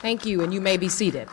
Thank you, and you may be seated.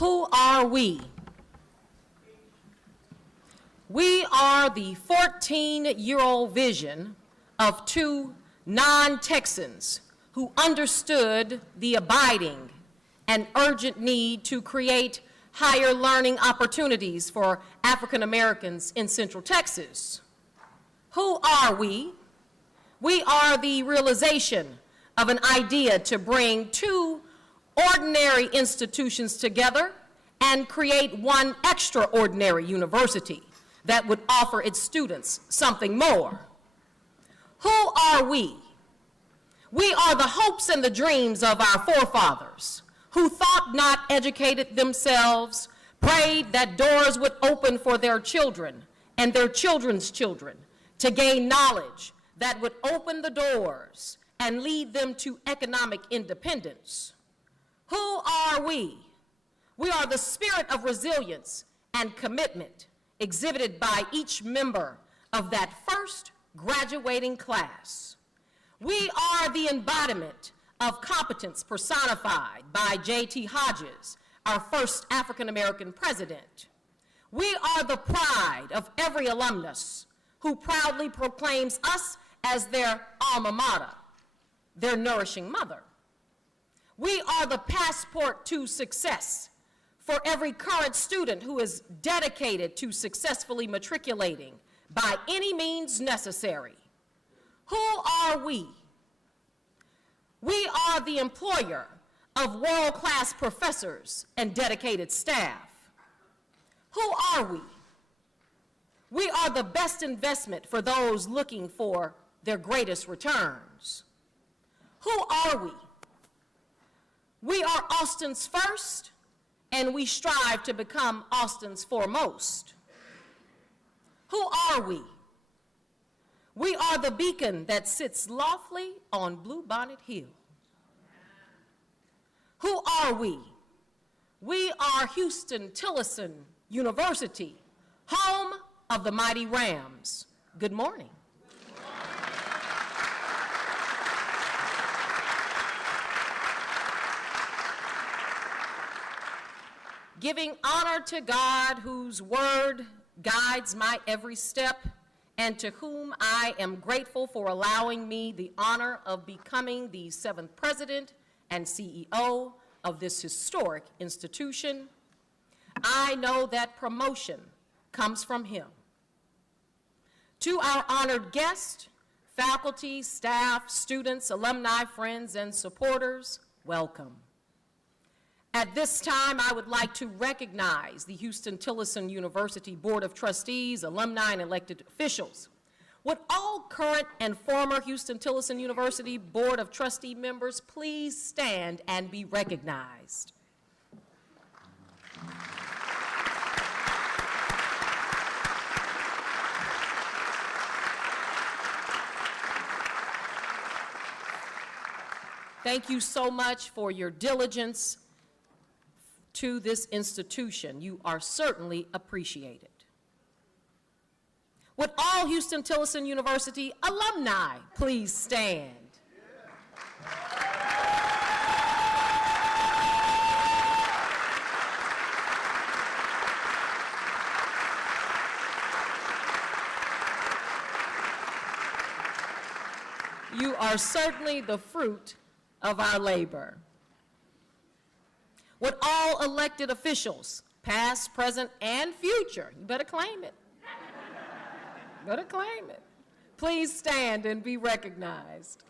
Who are we? We are the 14-year-old vision of two non-Texans who understood the abiding and urgent need to create higher learning opportunities for African Americans in Central Texas. Who are we? We are the realization of an idea to bring two ordinary institutions together and create one extraordinary university that would offer its students something more. Who are we? We are the hopes and the dreams of our forefathers who thought not, educated themselves, prayed that doors would open for their children and their children's children to gain knowledge that would open the doors and lead them to economic independence. Who are we? We are the spirit of resilience and commitment exhibited by each member of that first graduating class. We are the embodiment of competence personified by J.T. Hodges, our first African-American president. We are the pride of every alumnus who proudly proclaims us as their alma mater, their nourishing mother. We are the passport to success for every current student who is dedicated to successfully matriculating by any means necessary. Who are we? We are the employer of world-class professors and dedicated staff. Who are we? We are the best investment for those looking for their greatest returns. Who are we? We are Austin's first, and we strive to become Austin's foremost. Who are we? We are the beacon that sits lofty on Bluebonnet Hill. Who are we? We are Huston-Tillotson University, home of the mighty Rams. Good morning. Giving honor to God, whose word guides my every step, and to whom I am grateful for allowing me the honor of becoming the 7th president and CEO of this historic institution, I know that promotion comes from him. To our honored guests, faculty, staff, students, alumni, friends, and supporters, welcome. At this time, I would like to recognize the Huston-Tillotson University Board of Trustees, alumni, and elected officials. Would all current and former Huston-Tillotson University Board of Trustee members please stand and be recognized? Thank you so much for your diligence to this institution. You are certainly appreciated. Would all Huston-Tillotson University alumni please stand? You are certainly the fruit of our labor. Would all elected officials, past, present, and future, you better claim it, better claim it, please stand and be recognized.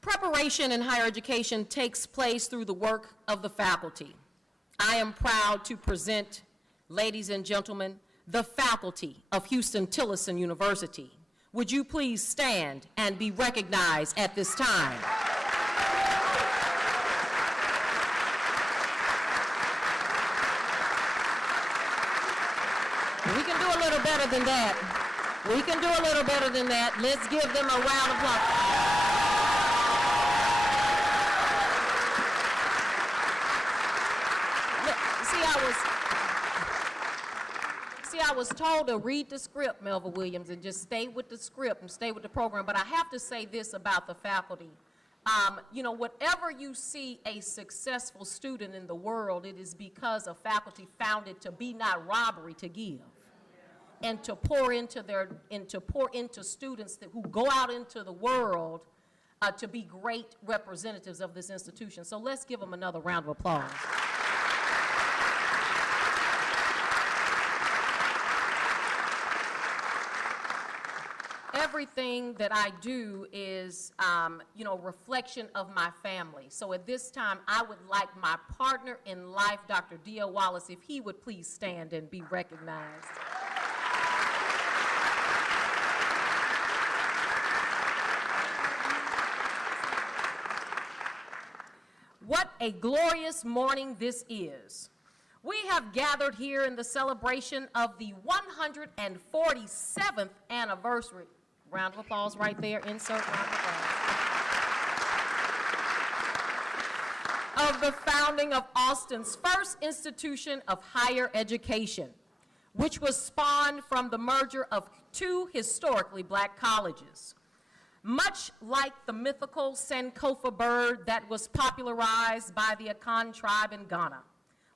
Preparation in higher education takes place through the work of the faculty. I am proud to present, ladies and gentlemen, the faculty of Huston-Tillotson University. Would you please stand and be recognized at this time? We can do a little better than that. We can do a little better than that. Let's give them a round of applause. I was told to read the script, Melva Williams, and just stay with the script and stay with the program. But I have to say this about the faculty. You know, whatever you see a successful student in the world, it is because a faculty found it to be not robbery to give, and to pour into students who go out into the world to be great representatives of this institution. So let's give them another round of applause. everything that I do is, reflection of my family. So at this time, I would like my partner in life, Dr. D.L. Wallace, if he would please stand and be recognized. What a glorious morning this is. We have gathered here in the celebration of the 147th anniversary. Round of applause right there, insert round of applause. Of the founding of Austin's first institution of higher education, which was spawned from the merger of two historically black colleges. Much like the mythical Sankofa bird that was popularized by the Akan tribe in Ghana,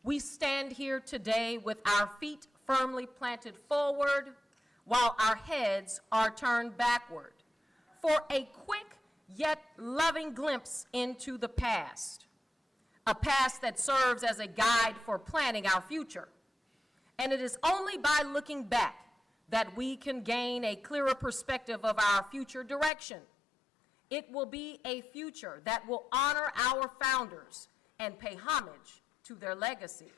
we stand here today with our feet firmly planted forward while our heads are turned backward for a quick yet loving glimpse into the past, a past that serves as a guide for planning our future. And it is only by looking back that we can gain a clearer perspective of our future direction. It will be a future that will honor our founders and pay homage to their legacy.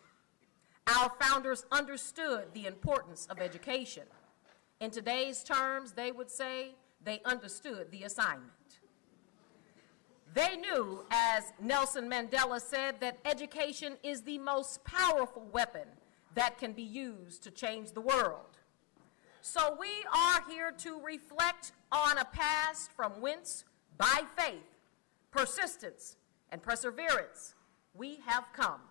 Our founders understood the importance of education. In today's terms, they would say they understood the assignment. They knew, as Nelson Mandela said, that education is the most powerful weapon that can be used to change the world. So we are here to reflect on a past from whence, by faith, persistence, and perseverance, we have come.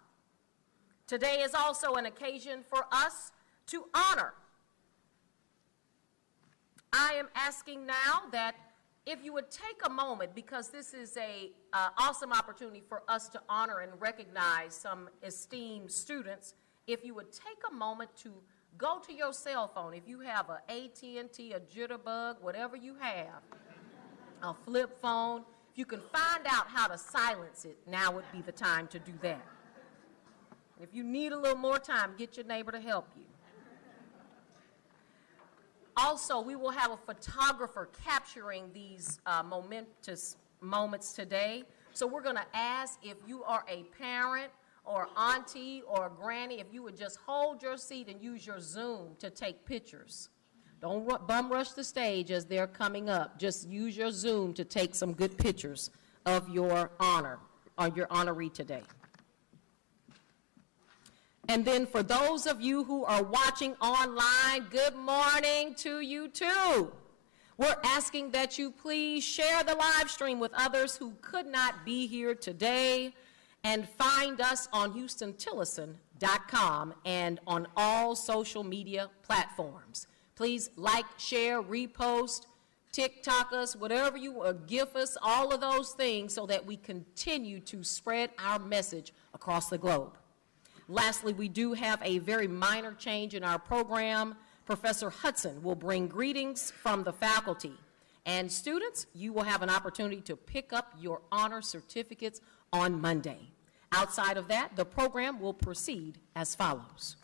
Today is also an occasion for us to honor. I am asking now that if you would take a moment, because this is an awesome opportunity for us to honor and recognize some esteemed students, if you would take a moment to go to your cell phone. If you have an AT&T, a Jitterbug, whatever you have, a flip phone, if you can find out how to silence it, now would be the time to do that. If you need a little more time, get your neighbor to help you. Also, we will have a photographer capturing these momentous moments today. So we're going to ask if you are a parent or auntie or a granny, if you would just hold your seat and use your Zoom to take pictures. Don't bum rush the stage as they're coming up. Just use your Zoom to take some good pictures of your honor, or your honoree today. And then for those of you who are watching online, good morning to you too. We're asking that you please share the live stream with others who could not be here today, and find us on Huston-Tillotson.com and on all social media platforms. Please like, share, repost, TikTok us, whatever you GIF us, all of those things so that we continue to spread our message across the globe. Lastly, we do have a very minor change in our program. Professor Hudson will bring greetings from the faculty. And students, you will have an opportunity to pick up your honor certificates on Monday. Outside of that, the program will proceed as follows.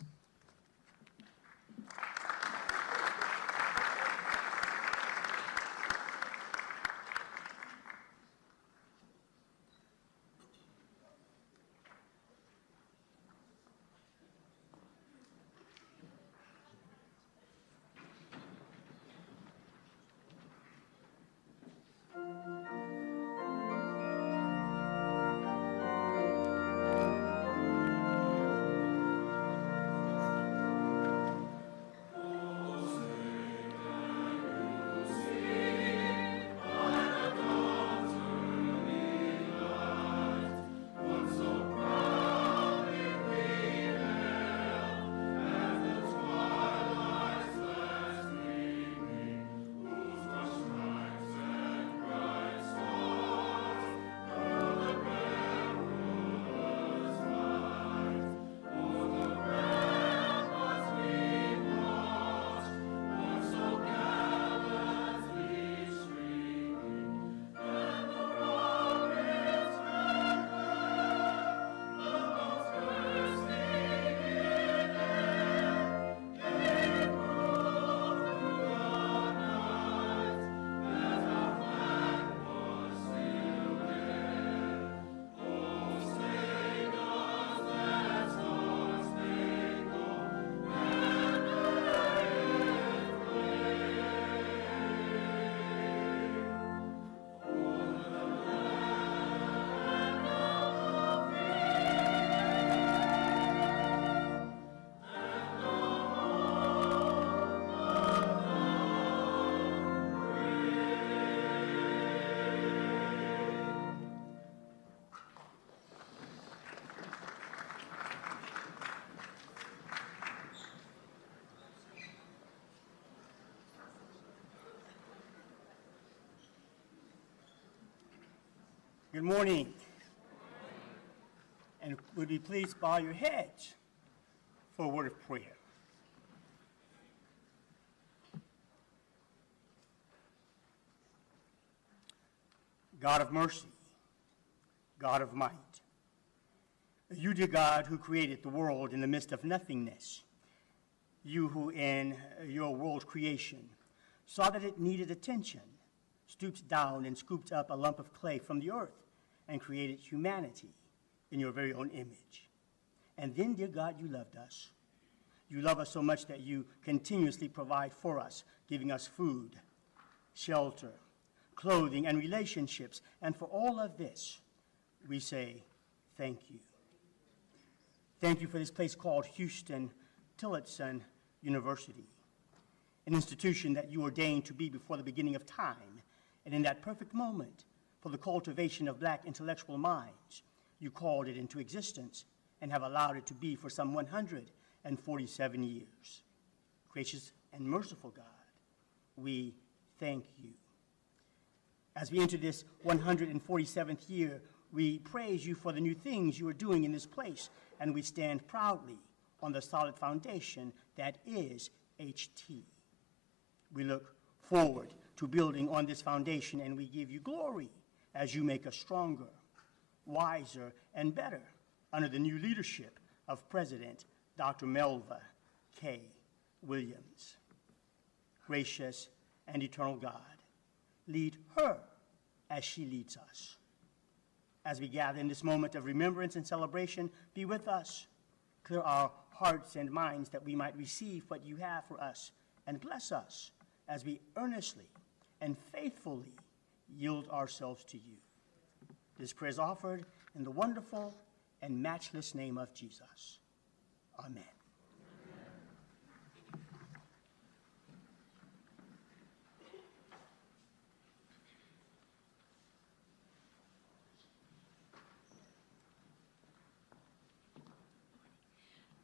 Good morning. And would you please bow your heads for a word of prayer. God of mercy, God of might, you, dear God, who created the world in the midst of nothingness, you who in your world creation saw that it needed attention, stooped down and scooped up a lump of clay from the earth and created humanity in your very own image. And then, dear God, you loved us. You love us so much that you continuously provide for us, giving us food, shelter, clothing, and relationships. And for all of this, we say thank you. Thank you for this place called Huston-Tillotson University, an institution that you ordained to be before the beginning of time. And in that perfect moment, for the cultivation of black intellectual minds, you called it into existence and have allowed it to be for some 147 years. Gracious and merciful God, we thank you. As we enter this 147th year, we praise you for the new things you are doing in this place, and we stand proudly on the solid foundation that is HT. We look forward to building on this foundation, and we give you glory as you make us stronger, wiser, and better under the new leadership of President Dr. Melva K. Williams. Gracious and eternal God, lead her as she leads us. As we gather in this moment of remembrance and celebration, be with us. Clear our hearts and minds that we might receive what you have for us, and bless us as we earnestly and faithfully yield ourselves to you. This prayer is offered in the wonderful and matchless name of Jesus. Amen.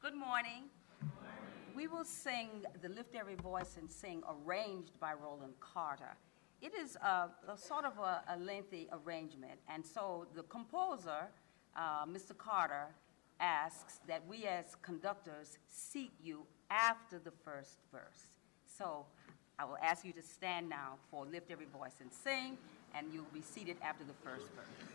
Good morning. We will sing the Lift Every Voice and Sing, arranged by Roland Carter. It is a sort of a lengthy arrangement, and so the composer, Mr. Carter, asks that we as conductors seat you after the first verse. So I will ask you to stand now for Lift Every Voice and Sing, and you'll be seated after the first verse.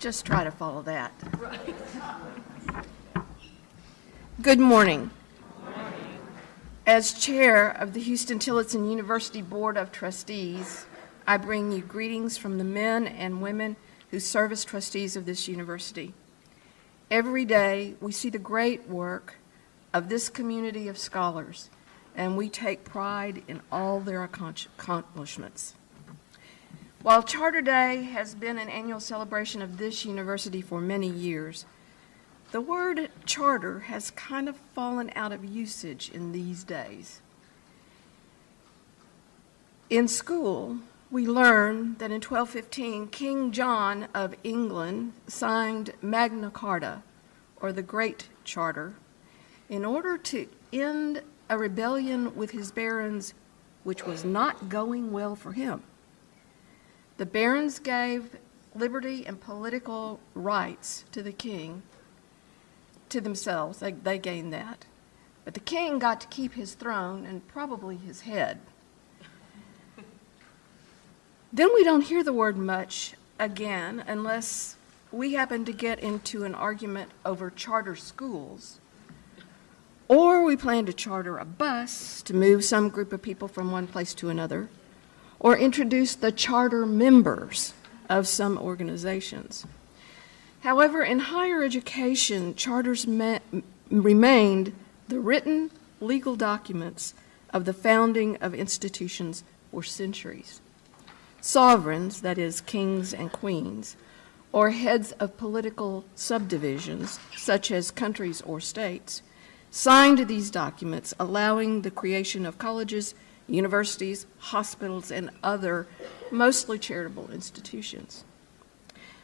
Just try to follow that. Good morning. As chair of the Huston-Tillotson University Board of Trustees, I bring you greetings from the men and women who serve as trustees of this university. Every day, we see the great work of this community of scholars, and we take pride in all their accomplishments. While Charter Day has been an annual celebration of this university for many years, the word charter has kind of fallen out of usage in these days. In school, we learn that in 1215, King John of England signed Magna Carta, or the Great Charter, in order to end a rebellion with his barons, which was not going well for him. The barons gave liberty and political rights to the king, to themselves. They gained that. But the king got to keep his throne and probably his head. Then we don't hear the word much again unless we happen to get into an argument over charter schools, or we plan to charter a bus to move some group of people from one place to another, or introduce the charter members of some organizations. However, in higher education, charters remained the written legal documents of the founding of institutions for centuries. Sovereigns, that is, kings and queens, or heads of political subdivisions, such as countries or states, signed these documents, allowing the creation of colleges, universities, hospitals, and other mostly charitable institutions.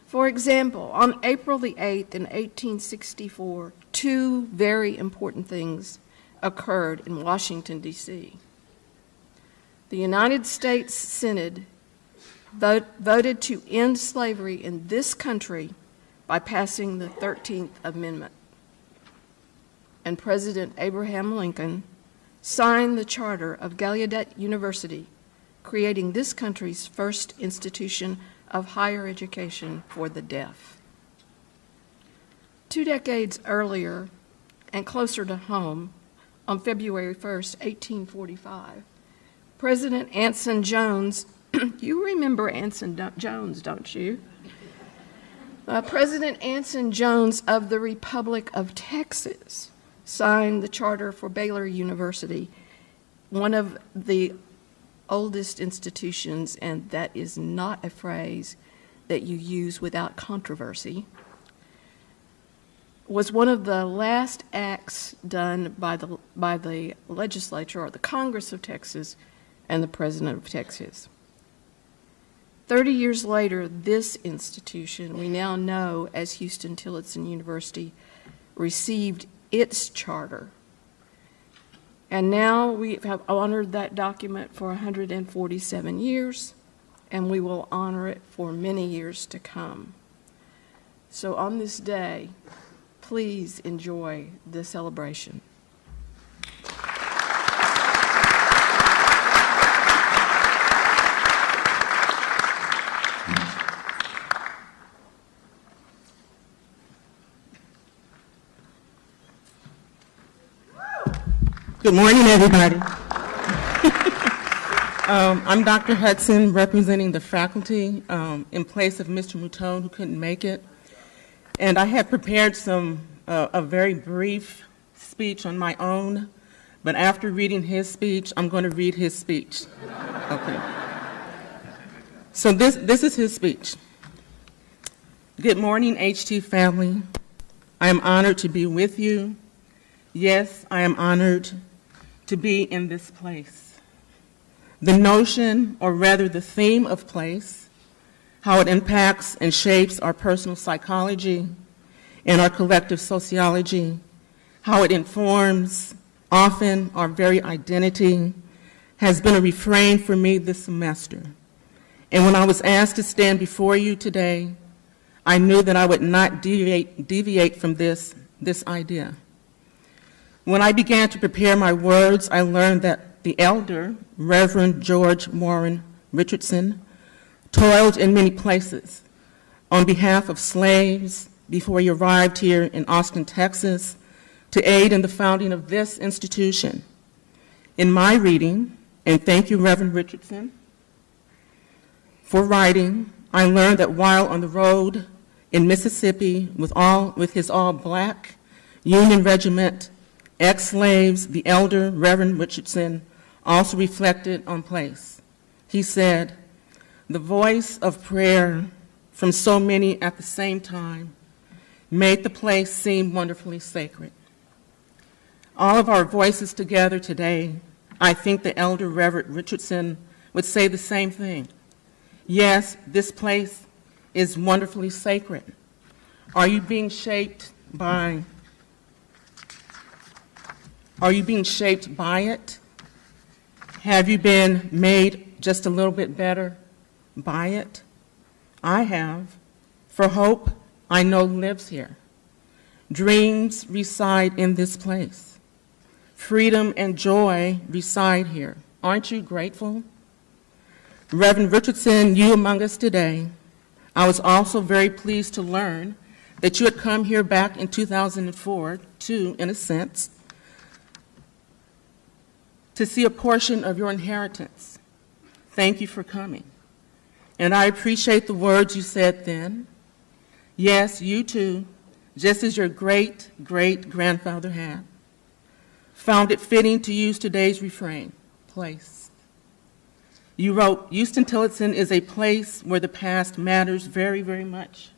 For example, on April the 8th in 1864, two very important things occurred in Washington, D.C. The United States Senate voted to end slavery in this country by passing the 13th Amendment. And President Abraham Lincoln signed the charter of Gallaudet University, creating this country's first institution of higher education for the deaf. 2 decades earlier, and closer to home, on February 1st, 1845, President Anson Jones, you remember Anson Jones, don't you? President Anson Jones of the Republic of Texas signed the charter for Baylor University, one of the oldest institutions, and that is not a phrase that you use without controversy, was one of the last acts done by the legislature or the Congress of Texas and the President of Texas. 30 years later, this institution, we now know as Huston-Tillotson University, received its charter. And now we have honored that document for 147 years, and we will honor it for many years to come. So on this day, please enjoy the celebration. Good morning, everybody. I'm Dr. Hudson, representing the faculty in place of Mr. Mouton, who couldn't make it. And I have prepared a very brief speech on my own, but after reading his speech, I'm going to read his speech. Okay. So this is his speech. Good morning, HT family. I am honored to be with you Yes, I am honored to be in this place. The notion, or rather the theme of place, how it impacts and shapes our personal psychology and our collective sociology, how it informs often our very identity, has been a refrain for me this semester. And when I was asked to stand before you today, I knew that I would not deviate from this idea. When I began to prepare my words, I learned that the elder, Reverend George Warren Richardson, toiled in many places on behalf of slaves before he arrived here in Austin, Texas, to aid in the founding of this institution. In my reading, and thank you, Reverend Richardson, for writing, I learned that while on the road in Mississippi with his all-black Union regiment, ex-slaves, the elder Reverend Richardson also reflected on place. He said, "The voice of prayer from so many at the same time made the place seem wonderfully sacred." All of our voices together today, I think the elder Reverend Richardson would say the same thing. Yes, this place is wonderfully sacred. Are you being shaped by it? Have you been made just a little bit better by it? I have. For hope, I know lives here. Dreams reside in this place. Freedom and joy reside here. Aren't you grateful? Reverend Richardson, you among us today, I was also very pleased to learn that you had come here back in 2004 to, in a sense, to see a portion of your inheritance. Thank you for coming. And I appreciate the words you said then. Yes, you too, just as your great-great-grandfather had, found it fitting to use today's refrain, place. You wrote, Huston-Tillotson is a place where the past matters very, very much.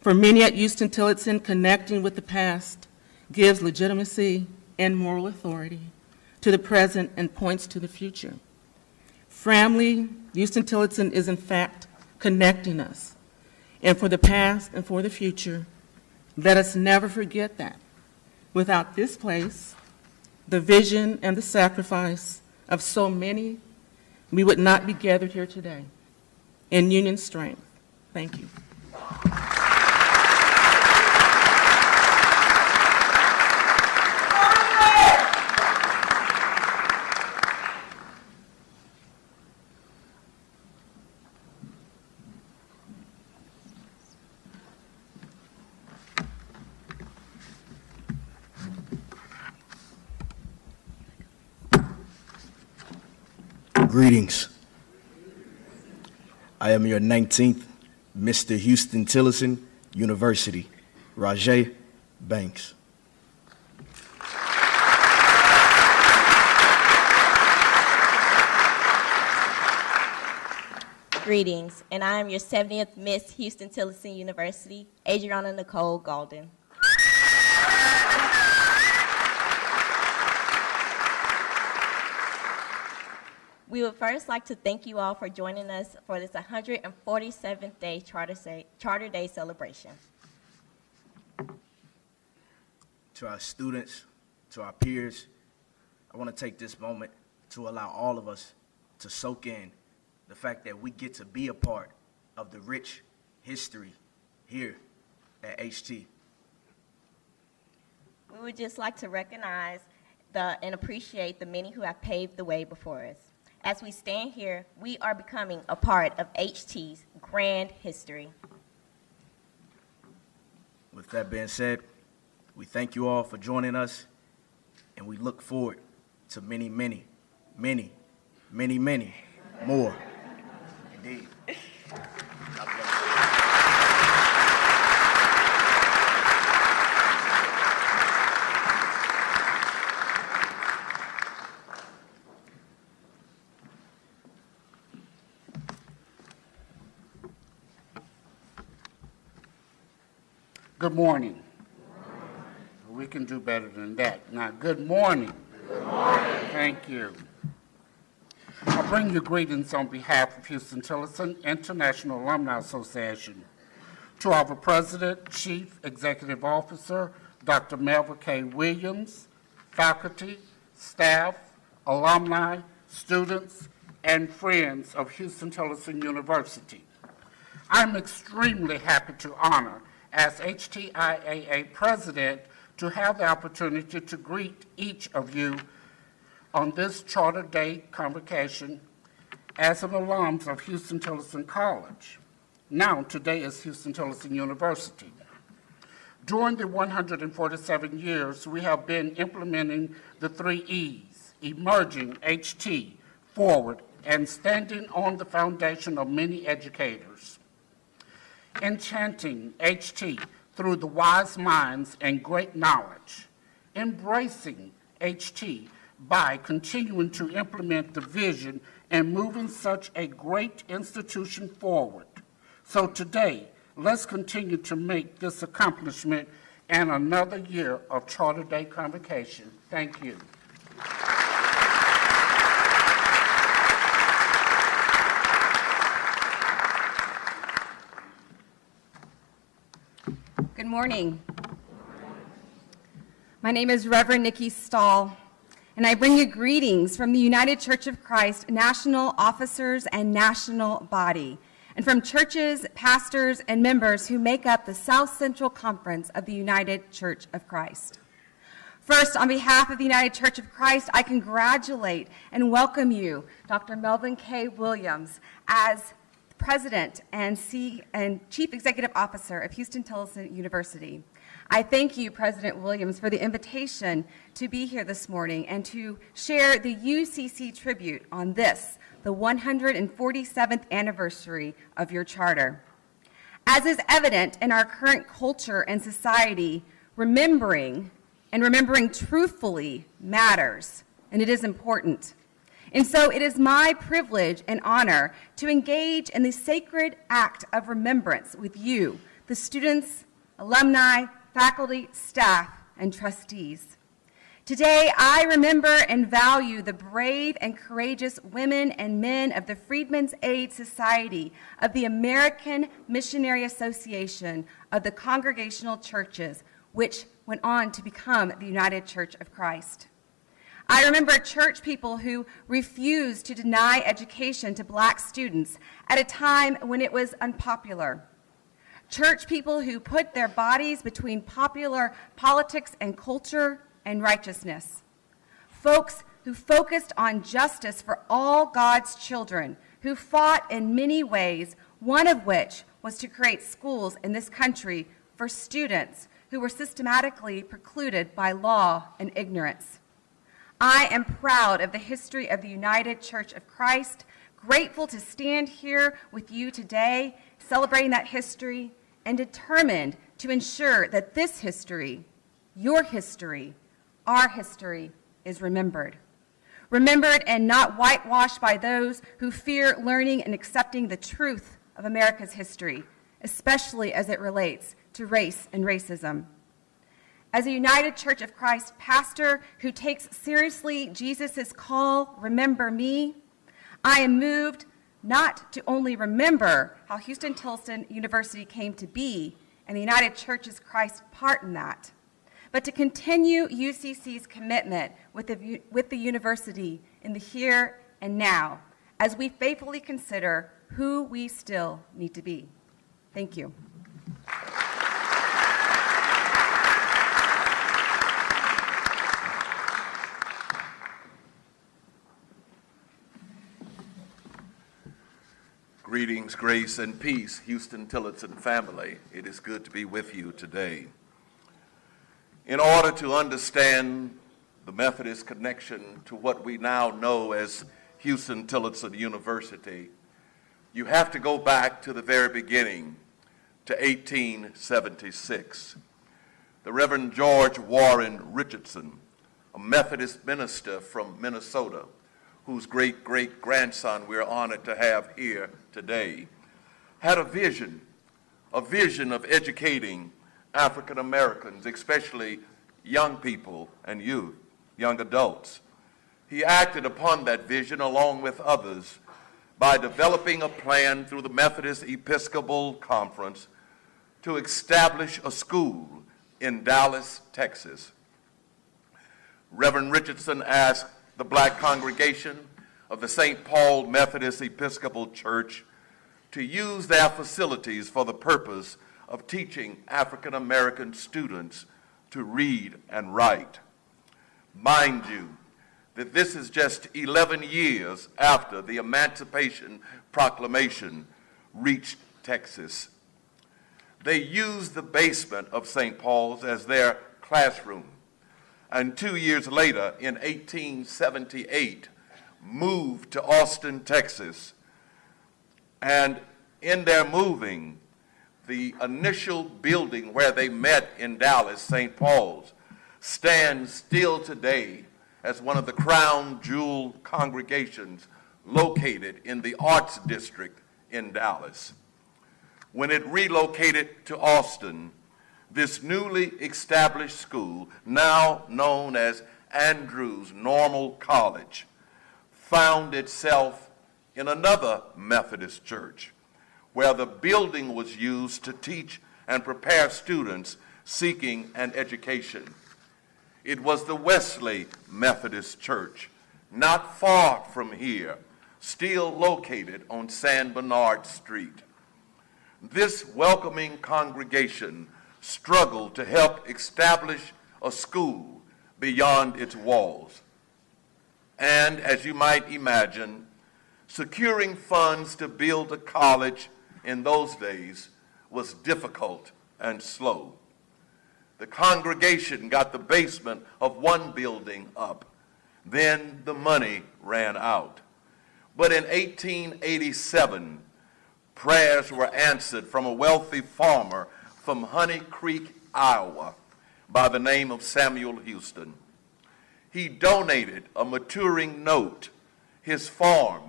For many at Huston-Tillotson, connecting with the past gives legitimacy and moral authority to the present and points to the future. Family, Huston-Tillotson is in fact connecting us. And for the past and for the future, let us never forget that. Without this place, the vision and the sacrifice of so many, we would not be gathered here today. In union strength, thank you. Greetings. I am your 19th Mr. Huston-Tillotson University, Rajay Banks. Greetings, and I am your 70th Miss Huston-Tillotson University, Adriana Nicole Gaulden. We would first like to thank you all for joining us for this 147th day Charter Day celebration. To our students, to our peers, I want to take this moment to allow all of us to soak in the fact that we get to be a part of the rich history here at HT. We would just like to recognize and appreciate the many who have paved the way before us. As we stand here, we are becoming a part of HT's grand history. With that being said, we thank you all for joining us, and we look forward to many, many, many, many, many more. Indeed. God bless you. Good morning. We can do better than that. Now, good morning. Good morning. Thank you. I bring you greetings on behalf of Huston-Tillotson International Alumni Association. To our President, Chief Executive Officer, Dr. Melva K. Williams, faculty, staff, alumni, students, and friends of Huston-Tillotson University. I'm extremely happy to honor, as HTIAA President, to have the opportunity to greet each of you on this Charter Day convocation as an alum of Huston-Tillotson College. Now, today is Huston-Tillotson University. During the 147 years, we have been implementing the 3 E's, emerging, HT, forward, and standing on the foundation of many educators. Enchanting, HT, through the wise minds and great knowledge. Embracing, HT, by continuing to implement the vision and moving such a great institution forward. So today, let's continue to make this accomplishment and another year of Charter Day convocation. Thank you. Good morning. My name is Reverend Nikki Stahl, and I bring you greetings from the United Church of Christ national officers and national body, and from churches, pastors, and members who make up the South Central Conference of the United Church of Christ. First, on behalf of the United Church of Christ, I congratulate and welcome you, Dr. Melvin K. Williams, as President and Chief Executive Officer of Huston-Tillotson University. I thank you, President Williams, for the invitation to be here this morning and to share the UCC tribute on this, the 147th anniversary of your charter. As is evident in our current culture and society, remembering truthfully matters, and it is important. And so it is my privilege and honor to engage in the sacred act of remembrance with you, the students, alumni, faculty, staff, and trustees. Today, I remember and value the brave and courageous women and men of the Freedmen's Aid Society of the American Missionary Association of the Congregational Churches, which went on to become the United Church of Christ. I remember church people who refused to deny education to black students at a time when it was unpopular. Church people who put their bodies between popular politics and culture and righteousness. Folks who focused on justice for all God's children, who fought in many ways, one of which was to create schools in this country for students who were systematically precluded by law and ignorance. I am proud of the history of the United Church of Christ, grateful to stand here with you today, celebrating that history, and determined to ensure that this history, your history, our history, is remembered. Remembered and not whitewashed by those who fear learning and accepting the truth of America's history, especially as it relates to race and racism. As a United Church of Christ pastor who takes seriously Jesus' call, remember me, I am moved not to only remember how Huston-Tillotson University came to be and the United Church of Christ's part in that, but to continue UCC's commitment with the university in the here and now as we faithfully consider who we still need to be. Thank you. Greetings, grace, and peace, Huston-Tillotson family. It is good to be with you today. In order to understand the Methodist connection to what we now know as Huston-Tillotson University, you have to go back to the very beginning, to 1876. The Reverend George Warren Richardson, a Methodist minister from Minnesota, whose great-great-grandson we're honored to have here today, had a vision of educating African Americans, especially young people and youth, young adults. He acted upon that vision along with others by developing a plan through the Methodist Episcopal Conference to establish a school in Dallas, Texas. Reverend Richardson asked the black congregation of the St. Paul Methodist Episcopal Church to use their facilities for the purpose of teaching African American students to read and write. Mind you, that this is just 11 years after the Emancipation Proclamation reached Texas. They used the basement of St. Paul's as their classroom, and 2 years later, in 1878, moved to Austin, Texas. And in their moving, the initial building where they met in Dallas, St. Paul's, stands still today as one of the crown jewel congregations located in the Arts District in Dallas. When it relocated to Austin, this newly established school, now known as Andrews Normal College, found itself in another Methodist church, where the building was used to teach and prepare students seeking an education. It was the Wesley Methodist Church, not far from here, still located on San Bernard Street. This welcoming congregation struggled to help establish a school beyond its walls. And as you might imagine, securing funds to build a college in those days was difficult and slow. The congregation got the basement of one building up. Then the money ran out. But in 1887, prayers were answered from a wealthy farmer from Honey Creek, Iowa, by the name of Samuel Houston. He donated a maturing note, his farm,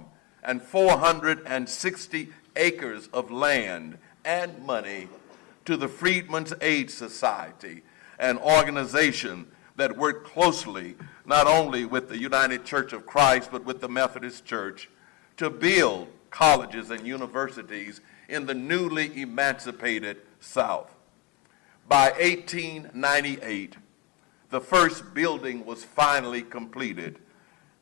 and 460 acres of land and money to the Freedmen's Aid Society, an organization that worked closely not only with the United Church of Christ, but with the Methodist Church to build colleges and universities in the newly emancipated South. By 1898, the first building was finally completed,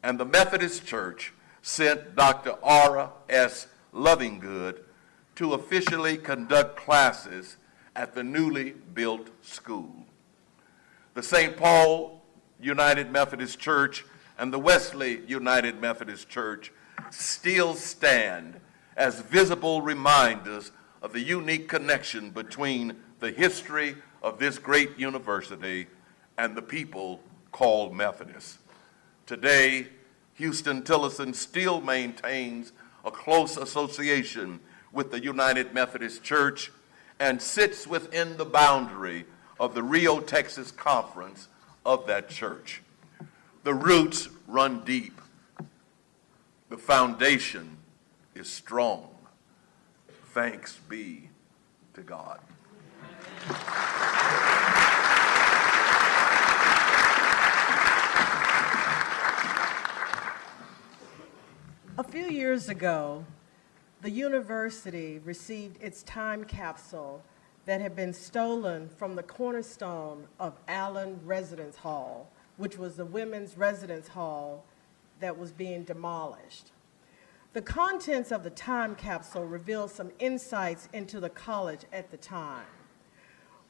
and the Methodist Church sent Dr. Ara S. Lovingood to officially conduct classes at the newly built school. The St. Paul United Methodist Church and the Wesley United Methodist Church still stand as visible reminders of the unique connection between the history of this great university and the people called Methodists. Today, Huston-Tillotson still maintains a close association with the United Methodist Church and sits within the boundary of the Rio, Texas Conference of that church. The roots run deep. The foundation is strong. Thanks be to God. A few years ago, the university received its time capsule that had been stolen from the cornerstone of Allen Residence Hall, which was the women's residence hall that was being demolished. The contents of the time capsule revealed some insights into the college at the time.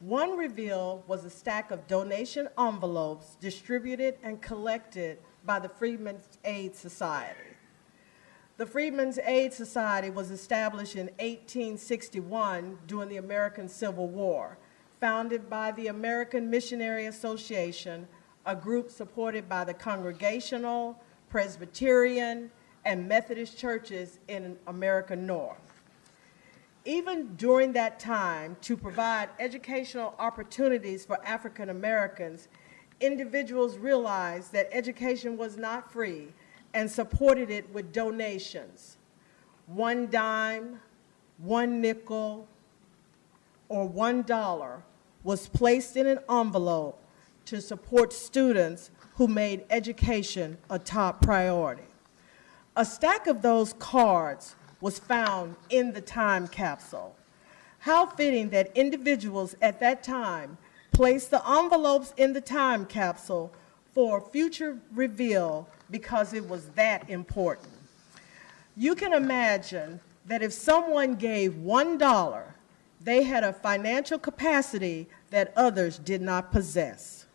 One reveal was a stack of donation envelopes distributed and collected by the Freedmen's Aid Society. The Freedmen's Aid Society was established in 1861 during the American Civil War, founded by the American Missionary Association, a group supported by the Congregational, Presbyterian, and Methodist churches in American North. Even during that time, to provide educational opportunities for African Americans, individuals realized that education was not free and supported it with donations. 1 dime, 1 nickel, or $1 was placed in an envelope to support students who made education a top priority. A stack of those cards was found in the time capsule. How fitting that individuals at that time placed the envelopes in the time capsule for future reveal because it was that important. You can imagine that if someone gave $1, they had a financial capacity that others did not possess.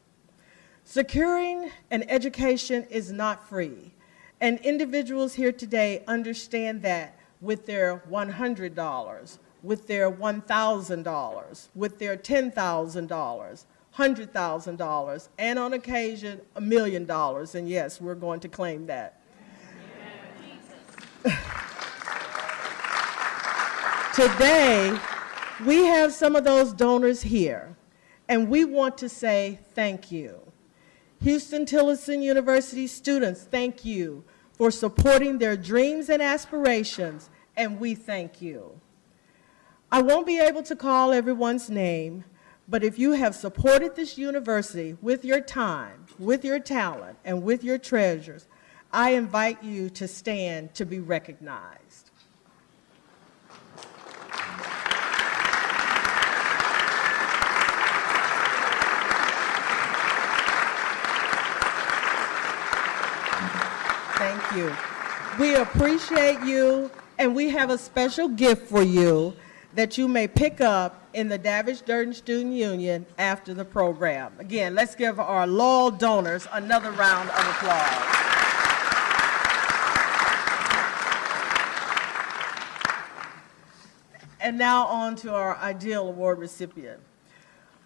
Securing an education is not free, and individuals here today understand that with their $100, with their $1,000, with their $10,000, $100,000, and on occasion, $1 million, and yes, we're going to claim that. Today, we have some of those donors here, and we want to say thank you. Huston-Tillotson University students, thank you for supporting their dreams and aspirations, and we thank you. I won't be able to call everyone's name, but if you have supported this university with your time, with your talent, and with your treasures, I invite you to stand to be recognized. Thank you. We appreciate you, and we have a special gift for you that you may pick up in the Davidge-Durden Student Union after the program. Again, let's give our loyal donors another round of applause. And now on to our Ideal Award recipient.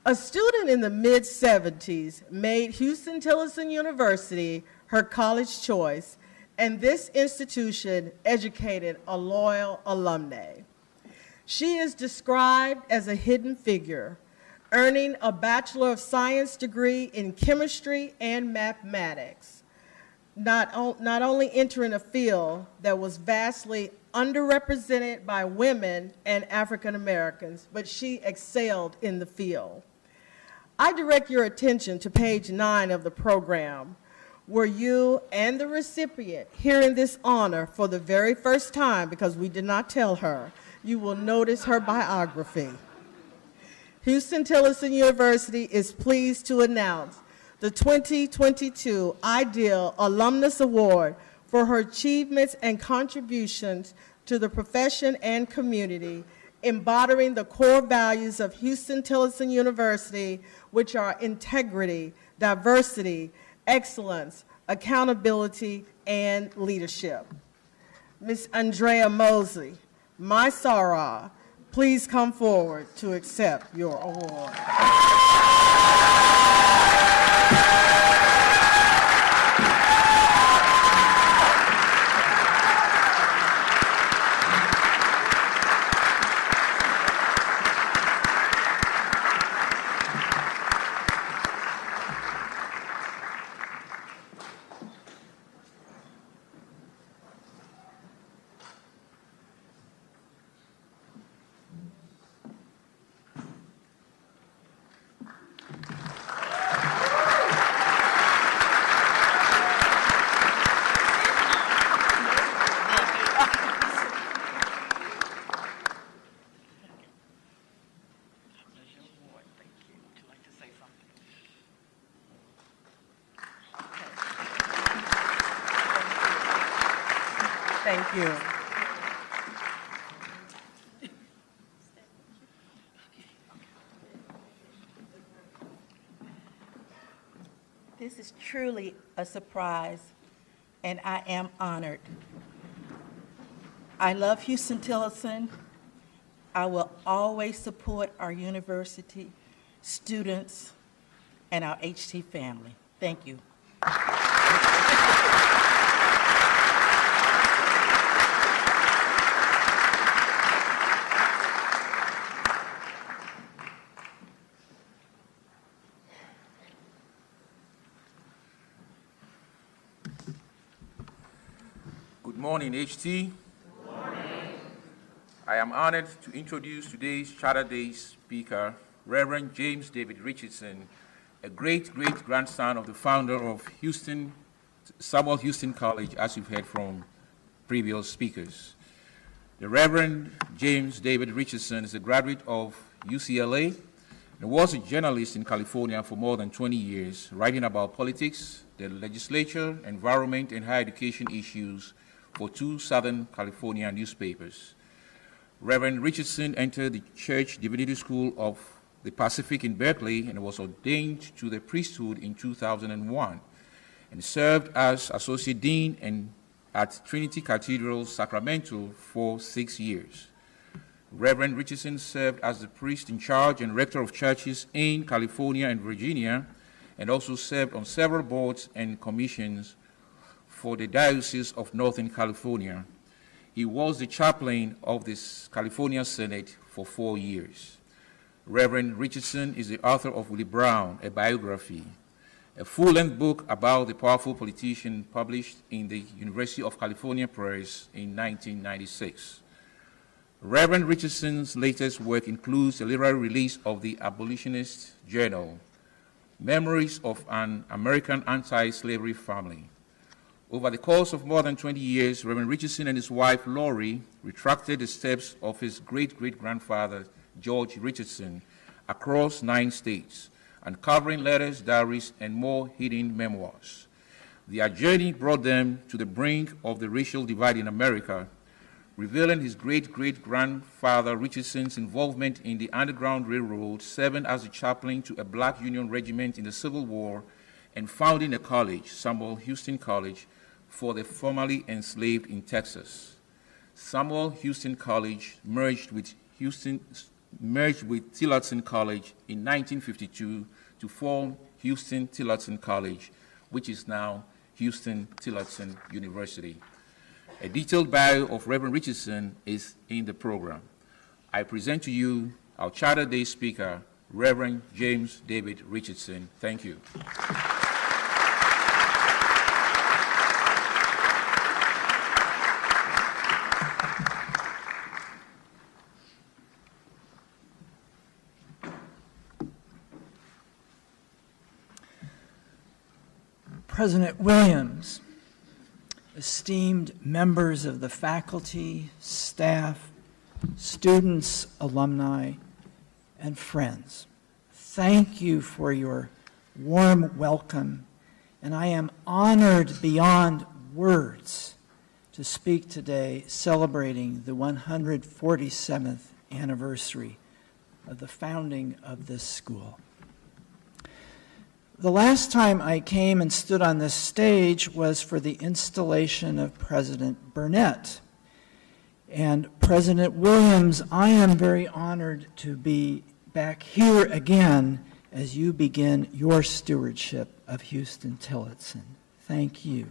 A student in the mid-70s made Huston-Tillotson University her college choice, and this institution educated a loyal alumni. She is described as a hidden figure, earning a Bachelor of Science degree in chemistry and mathematics, not only entering a field that was vastly underrepresented by women and African Americans, but she excelled in the field. I direct your attention to page 9 of the program, where you and the recipient hearing this honor for the very first time, because we did not tell her, you will notice her biography. Huston-Tillotson University is pleased to announce the 2022 Ideal Alumnus Award for her achievements and contributions to the profession and community, embodying the core values of Huston-Tillotson University, which are integrity, diversity, excellence, accountability, and leadership. Ms. Andrea Mosley, my Sarah, please come forward to accept your award. Thank you. This is truly a surprise, and I am honored. I love Huston-Tillotson. I will always support our university, students, and our HT family. Thank you. Good morning, HT. Good morning. I am honored to introduce today's Charter Day speaker, Reverend James David Richardson, a great-great-grandson of the founder of Samuel Houston College, as you've heard from previous speakers. The Reverend James David Richardson is a graduate of UCLA and was a journalist in California for more than 20 years, writing about politics, the legislature, environment, and higher education issues for 2 Southern California newspapers. Reverend Richardson entered the Church Divinity School of the Pacific in Berkeley and was ordained to the priesthood in 2001 and served as Associate Dean at Trinity Cathedral, Sacramento for 6 years. Reverend Richardson served as the priest in charge and rector of churches in California and Virginia, and also served on several boards and commissions for the Diocese of Northern California. He was the chaplain of the California Senate for 4 years. Reverend Richardson is the author of Willie Brown, a biography, a full-length book about the powerful politician published in the University of California Press in 1996. Reverend Richardson's latest work includes a literary release of the abolitionist journal, Memories of an American Anti-Slavery Family. Over the course of more than 20 years, Reverend Richardson and his wife, Lori, retracted the steps of his great-great-grandfather, George Richardson, across 9 states, uncovering letters, diaries, and more hidden memoirs. Their journey brought them to the brink of the racial divide in America, revealing his great-great-grandfather Richardson's involvement in the Underground Railroad, serving as a chaplain to a black Union regiment in the Civil War, and founding a college, Samuel Houston College, for the formerly enslaved in Texas. Samuel Houston College merged with Tillotson College in 1952 to form Huston-Tillotson College, which is now Huston-Tillotson University. A detailed bio of Reverend Richardson is in the program. I present to you our Charter Day speaker, Reverend James David Richardson. Thank you. President Williams, esteemed members of the faculty, staff, students, alumni, and friends, thank you for your warm welcome, and I am honored beyond words to speak today celebrating the 147th anniversary of the founding of this school. The last time I came and stood on this stage was for the installation of President Burnett. And President Williams, I am very honored to be back here again as you begin your stewardship of Huston-Tillotson. Thank you.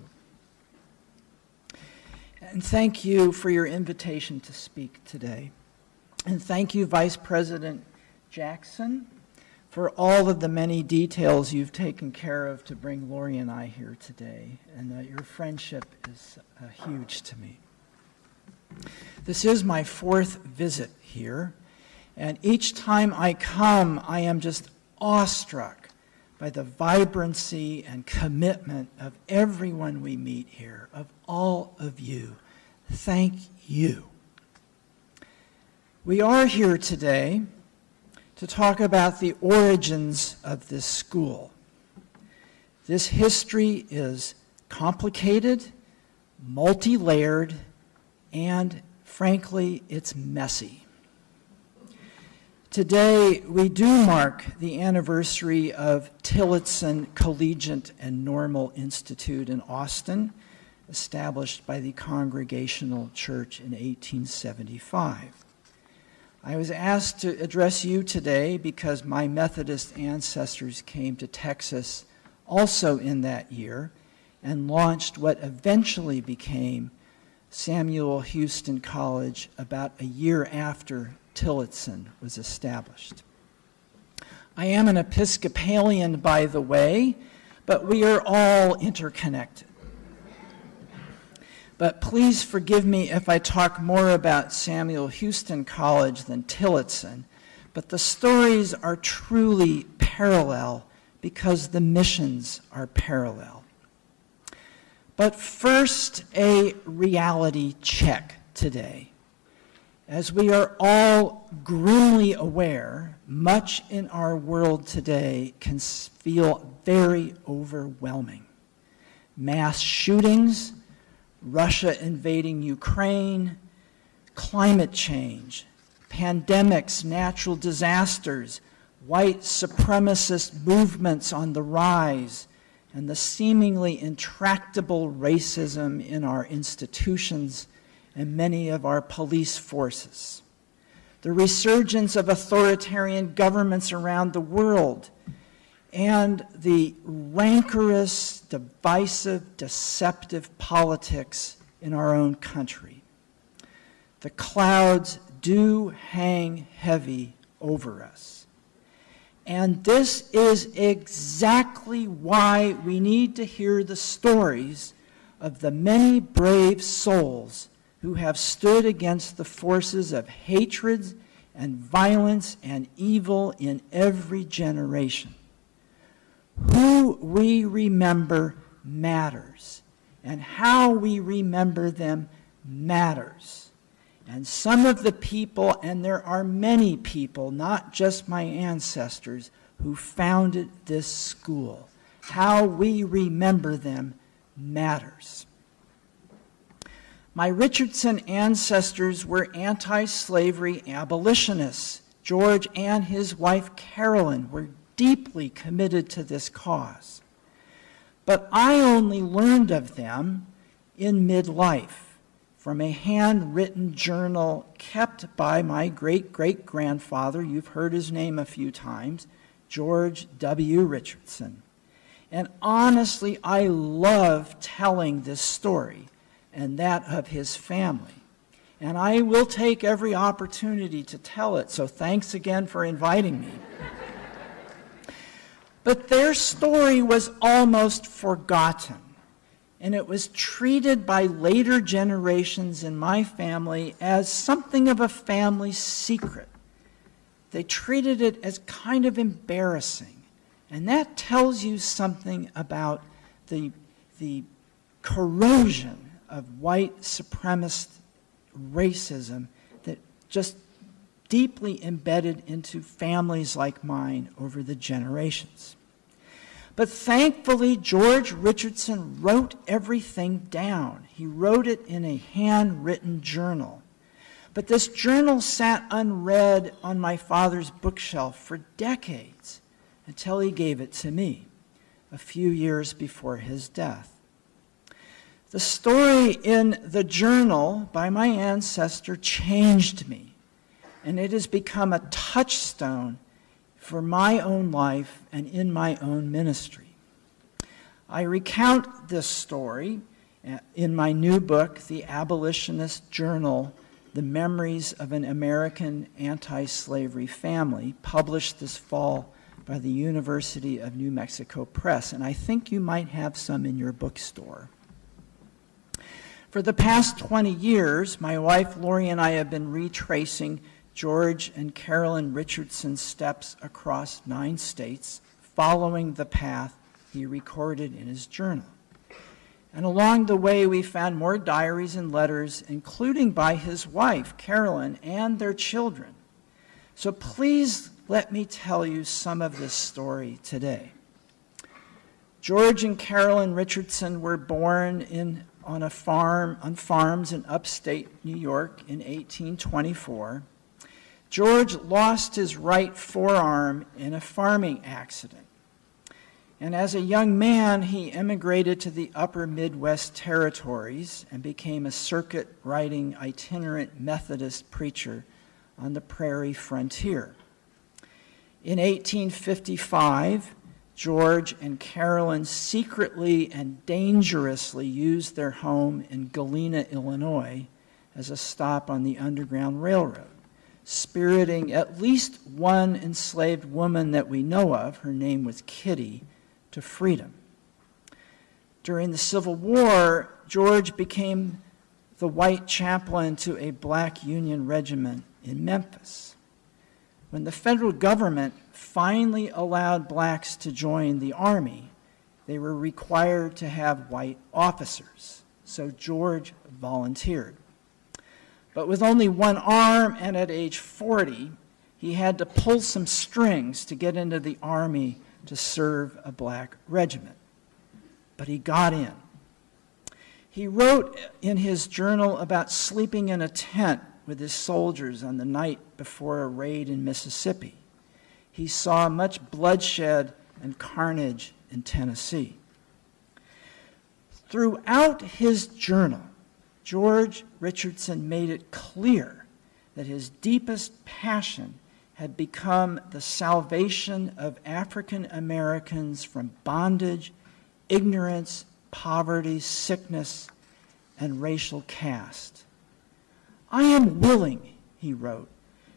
And thank you for your invitation to speak today. And thank you, Vice President Jackson, for all of the many details you've taken care of to bring Lori and I here today. And your friendship is huge to me. This is my 4th visit here, and each time I come, I am just awestruck by the vibrancy and commitment of everyone we meet here, of all of you. Thank you. We are here today to talk about the origins of this school. This history is complicated, multi-layered, and frankly, it's messy. Today, we do mark the anniversary of Tillotson Collegiate and Normal Institute in Austin, established by the Congregational Church in 1875. I was asked to address you today because my Methodist ancestors came to Texas also in that year and launched what eventually became Samuel Houston College about a year after Tillotson was established. I am an Episcopalian, by the way, but we are all interconnected. But please forgive me if I talk more about Samuel Houston College than Tillotson, but the stories are truly parallel because the missions are parallel. But first, a reality check today. As we are all grimly aware, much in our world today can feel very overwhelming. Mass shootings, Russia invading Ukraine, climate change, pandemics, natural disasters, white supremacist movements on the rise, and the seemingly intractable racism in our institutions and many of our police forces. The resurgence of authoritarian governments around the world, and the rancorous, divisive, deceptive politics in our own country. The clouds do hang heavy over us. And this is exactly why we need to hear the stories of the many brave souls who have stood against the forces of hatred and violence and evil in every generation. Who we remember matters, and how we remember them matters. And some of the people, and there are many people, not just my ancestors, who founded this school, how we remember them matters. My Richardson ancestors were anti-slavery abolitionists. George and his wife Carolyn were deeply committed to this cause. But I only learned of them in midlife from a handwritten journal kept by my great-great-grandfather, you've heard his name a few times, George W. Richardson. And honestly, I love telling this story and that of his family. And I will take every opportunity to tell it, so thanks again for inviting me. But their story was almost forgotten, and it was treated by later generations in my family as something of a family secret. They treated it as kind of embarrassing, and that tells you something about the corrosion of white supremacist racism that just deeply embedded into families like mine over the generations. But thankfully, George Richardson wrote everything down. He wrote it in a handwritten journal. But this journal sat unread on my father's bookshelf for decades until he gave it to me a few years before his death. The story in the journal by my ancestor changed me, and it has become a touchstone for my own life and in my own ministry. I recount this story in my new book, The Abolitionist Journal, The Memories of an American Anti-Slavery Family, published this fall by the University of New Mexico Press, and I think you might have some in your bookstore. For the past 20 years, my wife Lori and I have been retracing George and Carolyn Richardson's steps across 9 states, following the path he recorded in his journal. And along the way, we found more diaries and letters, including by his wife, Carolyn, and their children. So please let me tell you some of this story today. George and Carolyn Richardson were born on farms in upstate New York in 1824. George lost his right forearm in a farming accident. And as a young man, he immigrated to the upper Midwest territories and became a circuit-riding itinerant Methodist preacher on the prairie frontier. In 1855, George and Carolyn secretly and dangerously used their home in Galena, Illinois, as a stop on the Underground Railroad, spiriting at least one enslaved woman that we know of, her name was Kitty, to freedom. During the Civil War, George became the white chaplain to a black Union regiment in Memphis. when the federal government finally allowed blacks to join the Army, they were required to have white officers. So George volunteered. But with only one arm and at age 40, he had to pull some strings to get into the Army to serve a black regiment. But he got in. He wrote in his journal about sleeping in a tent with his soldiers on the night before a raid in Mississippi. He saw much bloodshed and carnage in Tennessee. Throughout his journal, George Richardson made it clear that his deepest passion had become the salvation of African Americans from bondage, ignorance, poverty, sickness, and racial caste. I am willing, he wrote,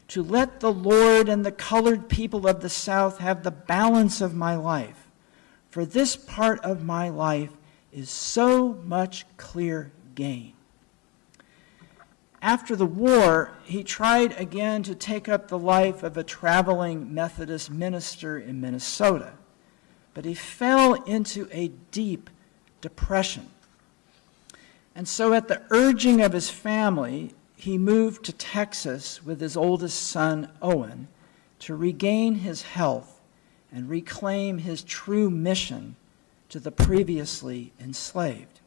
to let the Lord and the colored people of the South have the balance of my life, for this part of my life is so much clear gain. After the war, he tried again to take up the life of a traveling Methodist minister in Minnesota, but he fell into a deep depression. And so at the urging of his family, he moved to Texas with his oldest son, Owen, to regain his health and reclaim his true mission to the previously enslaved.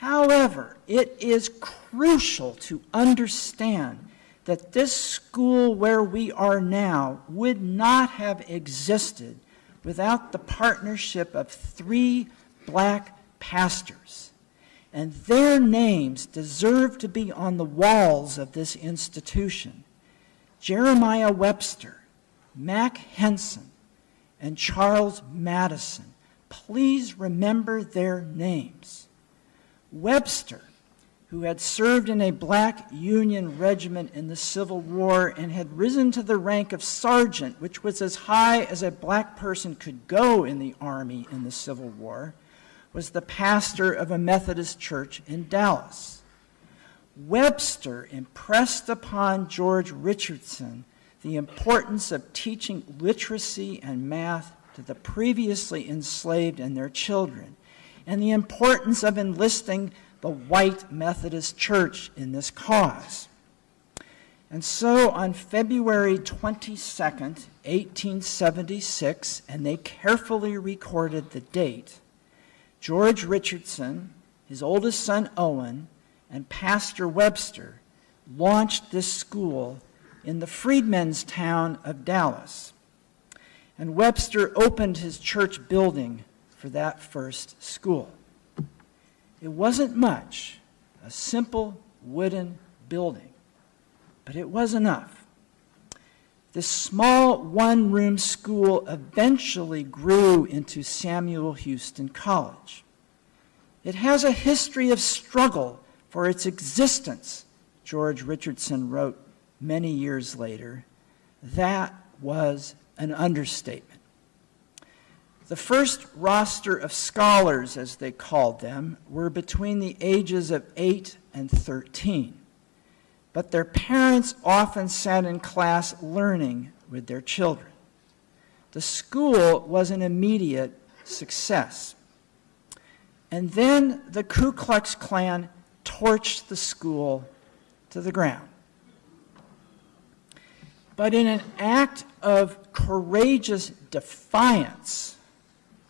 However, it is crucial to understand that this school where we are now would not have existed without the partnership of 3 black pastors. And their names deserve to be on the walls of this institution. Jeremiah Webster, Mac Henson, and Charles Madison. Please remember their names. Webster, who had served in a black Union regiment in the Civil War and had risen to the rank of sergeant, which was as high as a black person could go in the Army in the Civil War, was the pastor of a Methodist church in Dallas. Webster impressed upon George Richardson the importance of teaching literacy and math to the previously enslaved and their children, and the importance of enlisting the white Methodist Church in this cause. And so on February 22nd, 1876, and they carefully recorded the date, George Richardson, his oldest son Owen, and Pastor Webster launched this school in the freedmen's town of Dallas. And Webster opened his church building for that first school. It wasn't much, a simple wooden building, but it was enough. This small one-room school eventually grew into Samuel Houston College. It has a history of struggle for its existence, George Richardson wrote many years later. That was an understatement. The first roster of scholars, as they called them, were between the ages of 8 and 13. But their parents often sat in class learning with their children. The school was an immediate success. And then the Ku Klux Klan torched the school to the ground. But in an act of courageous defiance,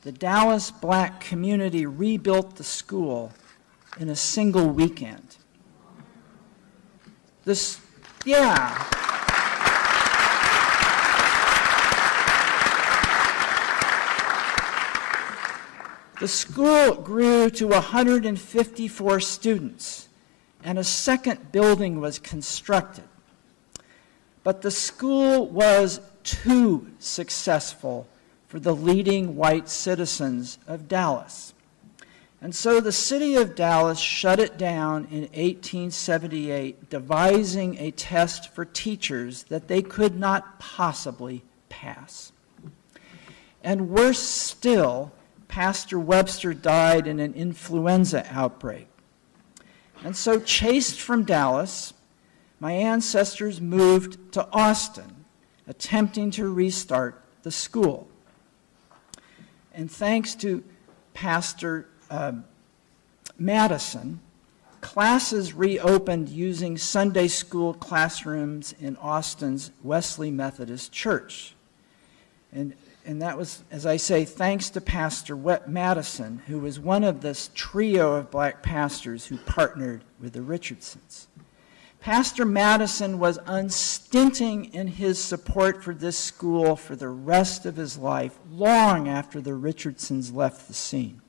the Dallas black community rebuilt the school in a single weekend. The school grew to 154 students, and a second building was constructed. But the school was too successful for the leading white citizens of Dallas. And so the city of Dallas shut it down in 1878, devising a test for teachers that they could not possibly pass. And worse still, Pastor Webster died in an influenza outbreak. And so chased from Dallas, my ancestors moved to Austin, attempting to restart the school. And thanks to Pastor Madison, classes reopened using Sunday school classrooms in Austin's Wesley Methodist Church. And that was, as I say, thanks to Pastor Madison, who was one of this trio of black pastors who partnered with the Richardsons. Pastor Madison was unstinting in his support for this school for the rest of his life, long after the Richardsons left the scene.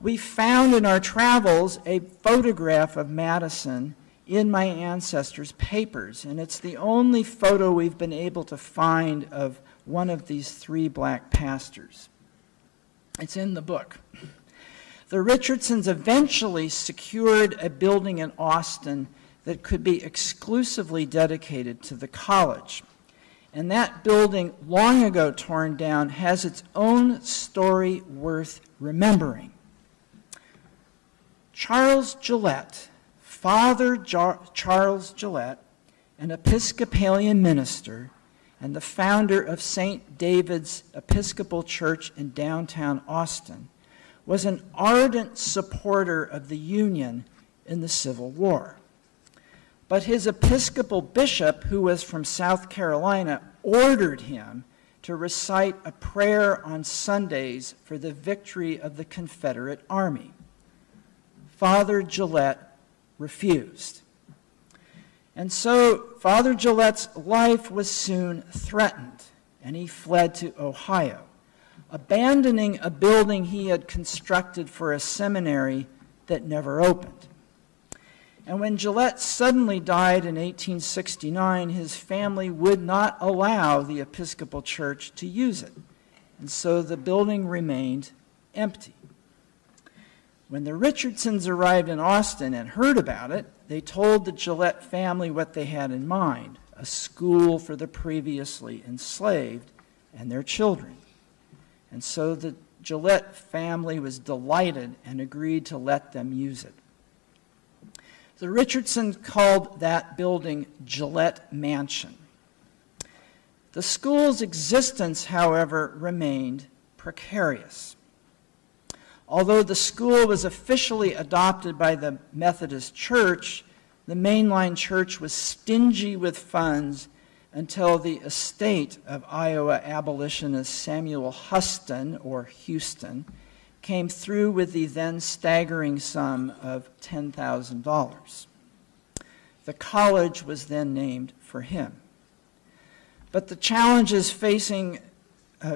We found in our travels a photograph of Madison in my ancestors' papers, and it's the only photo we've been able to find of one of these three black pastors. It's in the book. The Richardsons eventually secured a building in Austin that could be exclusively dedicated to the college. And that building, long ago torn down, has its own story worth remembering. Charles Gillette, Father Charles Gillette, an Episcopalian minister and the founder of St. David's Episcopal Church in downtown Austin, was an ardent supporter of the Union in the Civil War. But his Episcopal bishop, who was from South Carolina, ordered him to recite a prayer on Sundays for the victory of the Confederate Army. Father Gillette refused. And so Father Gillette's life was soon threatened, and he fled to Ohio, abandoning a building he had constructed for a seminary that never opened. And when Gillette suddenly died in 1869, his family would not allow the Episcopal Church to use it, and so the building remained empty. When the Richardsons arrived in Austin and heard about it, they told the Gillette family what they had in mind: a school for the previously enslaved and their children. And so the Gillette family was delighted and agreed to let them use it. The Richardsons called that building Gillette Mansion. The school's existence, however, remained precarious. Although the school was officially adopted by the Methodist Church, the mainline church was stingy with funds until the estate of Iowa abolitionist Samuel Huston, or Houston, came through with the then staggering sum of $10,000. The college was then named for him. But the challenges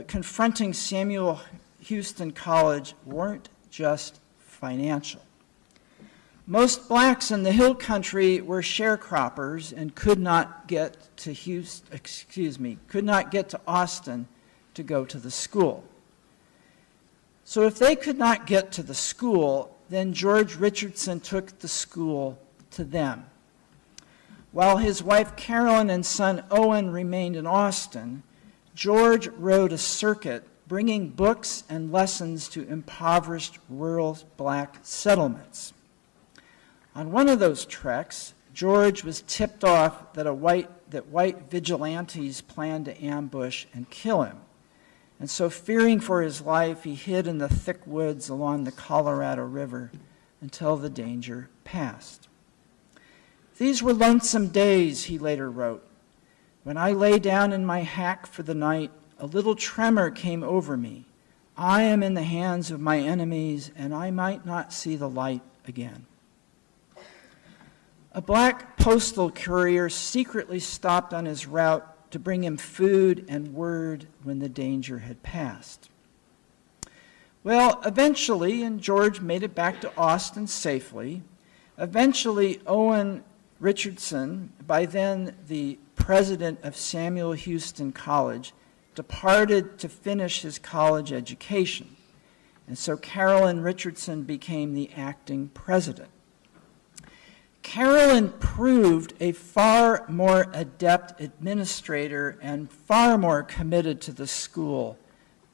confronting Samuel Houston College weren't just financial. Most blacks in the Hill Country were sharecroppers and could not get to Austin to go to the school. So if they could not get to the school, then George Richardson took the school to them. While his wife Carolyn and son Owen remained in Austin, George rode a circuit bringing books and lessons to impoverished rural black settlements. On one of those treks, George was tipped off that white vigilantes planned to ambush and kill him. And so, fearing for his life, he hid in the thick woods along the Colorado River until the danger passed. These were lonesome days, he later wrote. When I lay down in my hack for the night, a little tremor came over me. I am in the hands of my enemies, and I might not see the light again. A black postal courier secretly stopped on his route to bring him food and word when the danger had passed. Well, eventually, and George made it back to Austin safely, eventually Owen Richardson, by then the president of Samuel Houston College, departed to finish his college education. And so Carolyn Richardson became the acting president. Carolyn proved a far more adept administrator and far more committed to the school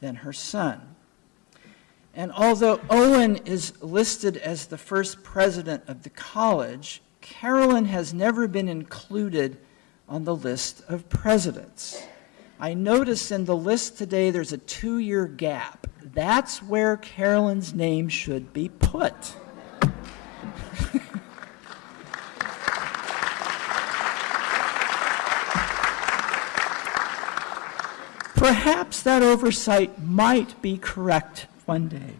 than her son. And although Owen is listed as the first president of the college, Carolyn has never been included on the list of presidents. I noticed in the list today there's a 2-year gap. That's where Carolyn's name should be put. Perhaps that oversight might be correct one day.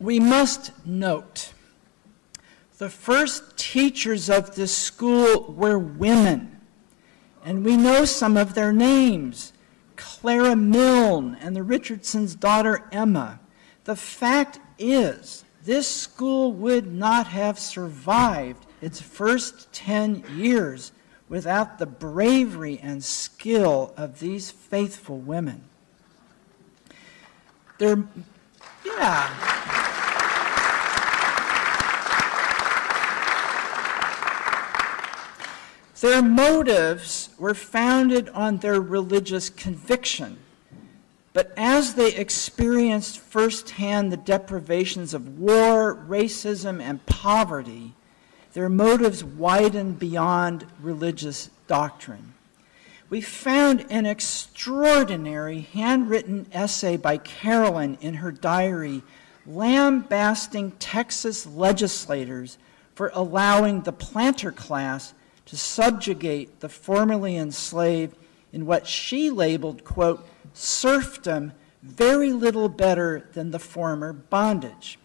We must note, the first teachers of this school were women, and we know some of their names: Clara Milne and the Richardsons' daughter Emma. The fact is, this school would not have survived its first 10 years without the bravery and skill of these faithful women. Their motives were founded on their religious conviction, but as they experienced firsthand the deprivations of war, racism, and poverty, their motives widened beyond religious doctrine. We found an extraordinary handwritten essay by Carolyn in her diary lambasting Texas legislators for allowing the planter class to subjugate the formerly enslaved in what she labeled, quote, serfdom, very little better than the former bondage.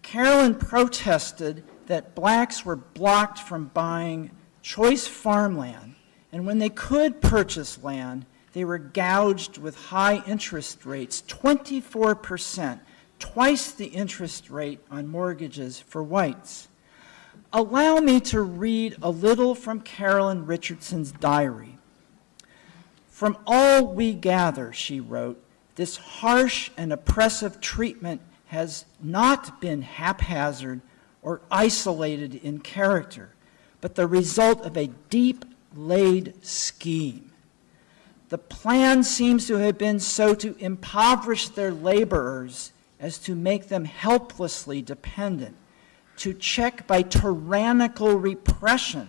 Carolyn protested that blacks were blocked from buying choice farmland, and when they could purchase land, they were gouged with high interest rates, 24%, twice the interest rate on mortgages for whites. Allow me to read a little from Carolyn Richardson's diary. From all we gather, she wrote, this harsh and oppressive treatment has not been haphazard or isolated in character, but the result of a deep-laid scheme. The plan seems to have been so to impoverish their laborers as to make them helplessly dependent, to check by tyrannical repression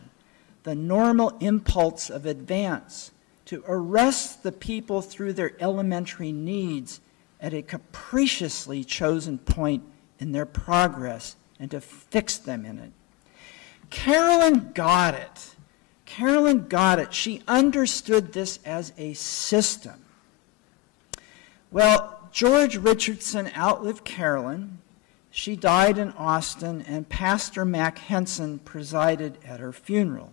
the normal impulse of advance, to arrest the people through their elementary needs at a capriciously chosen point in their progress, and to fix them in it. Carolyn got it. Carolyn got it. She understood this as a system. Well, George Richardson outlived Carolyn. She died in Austin, and Pastor Mac Henson presided at her funeral.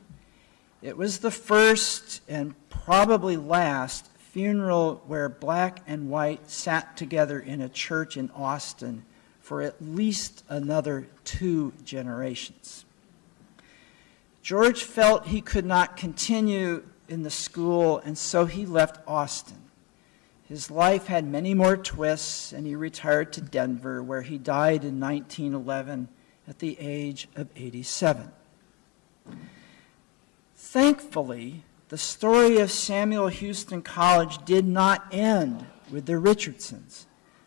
It was the first and probably last funeral where black and white sat together in a church in Austin for at least another 2 generations. George felt he could not continue in the school, and so he left Austin. His life had many more twists, and he retired to Denver, where he died in 1911 at the age of 87. Thankfully, the story of Samuel Houston College did not end with the Richardsons,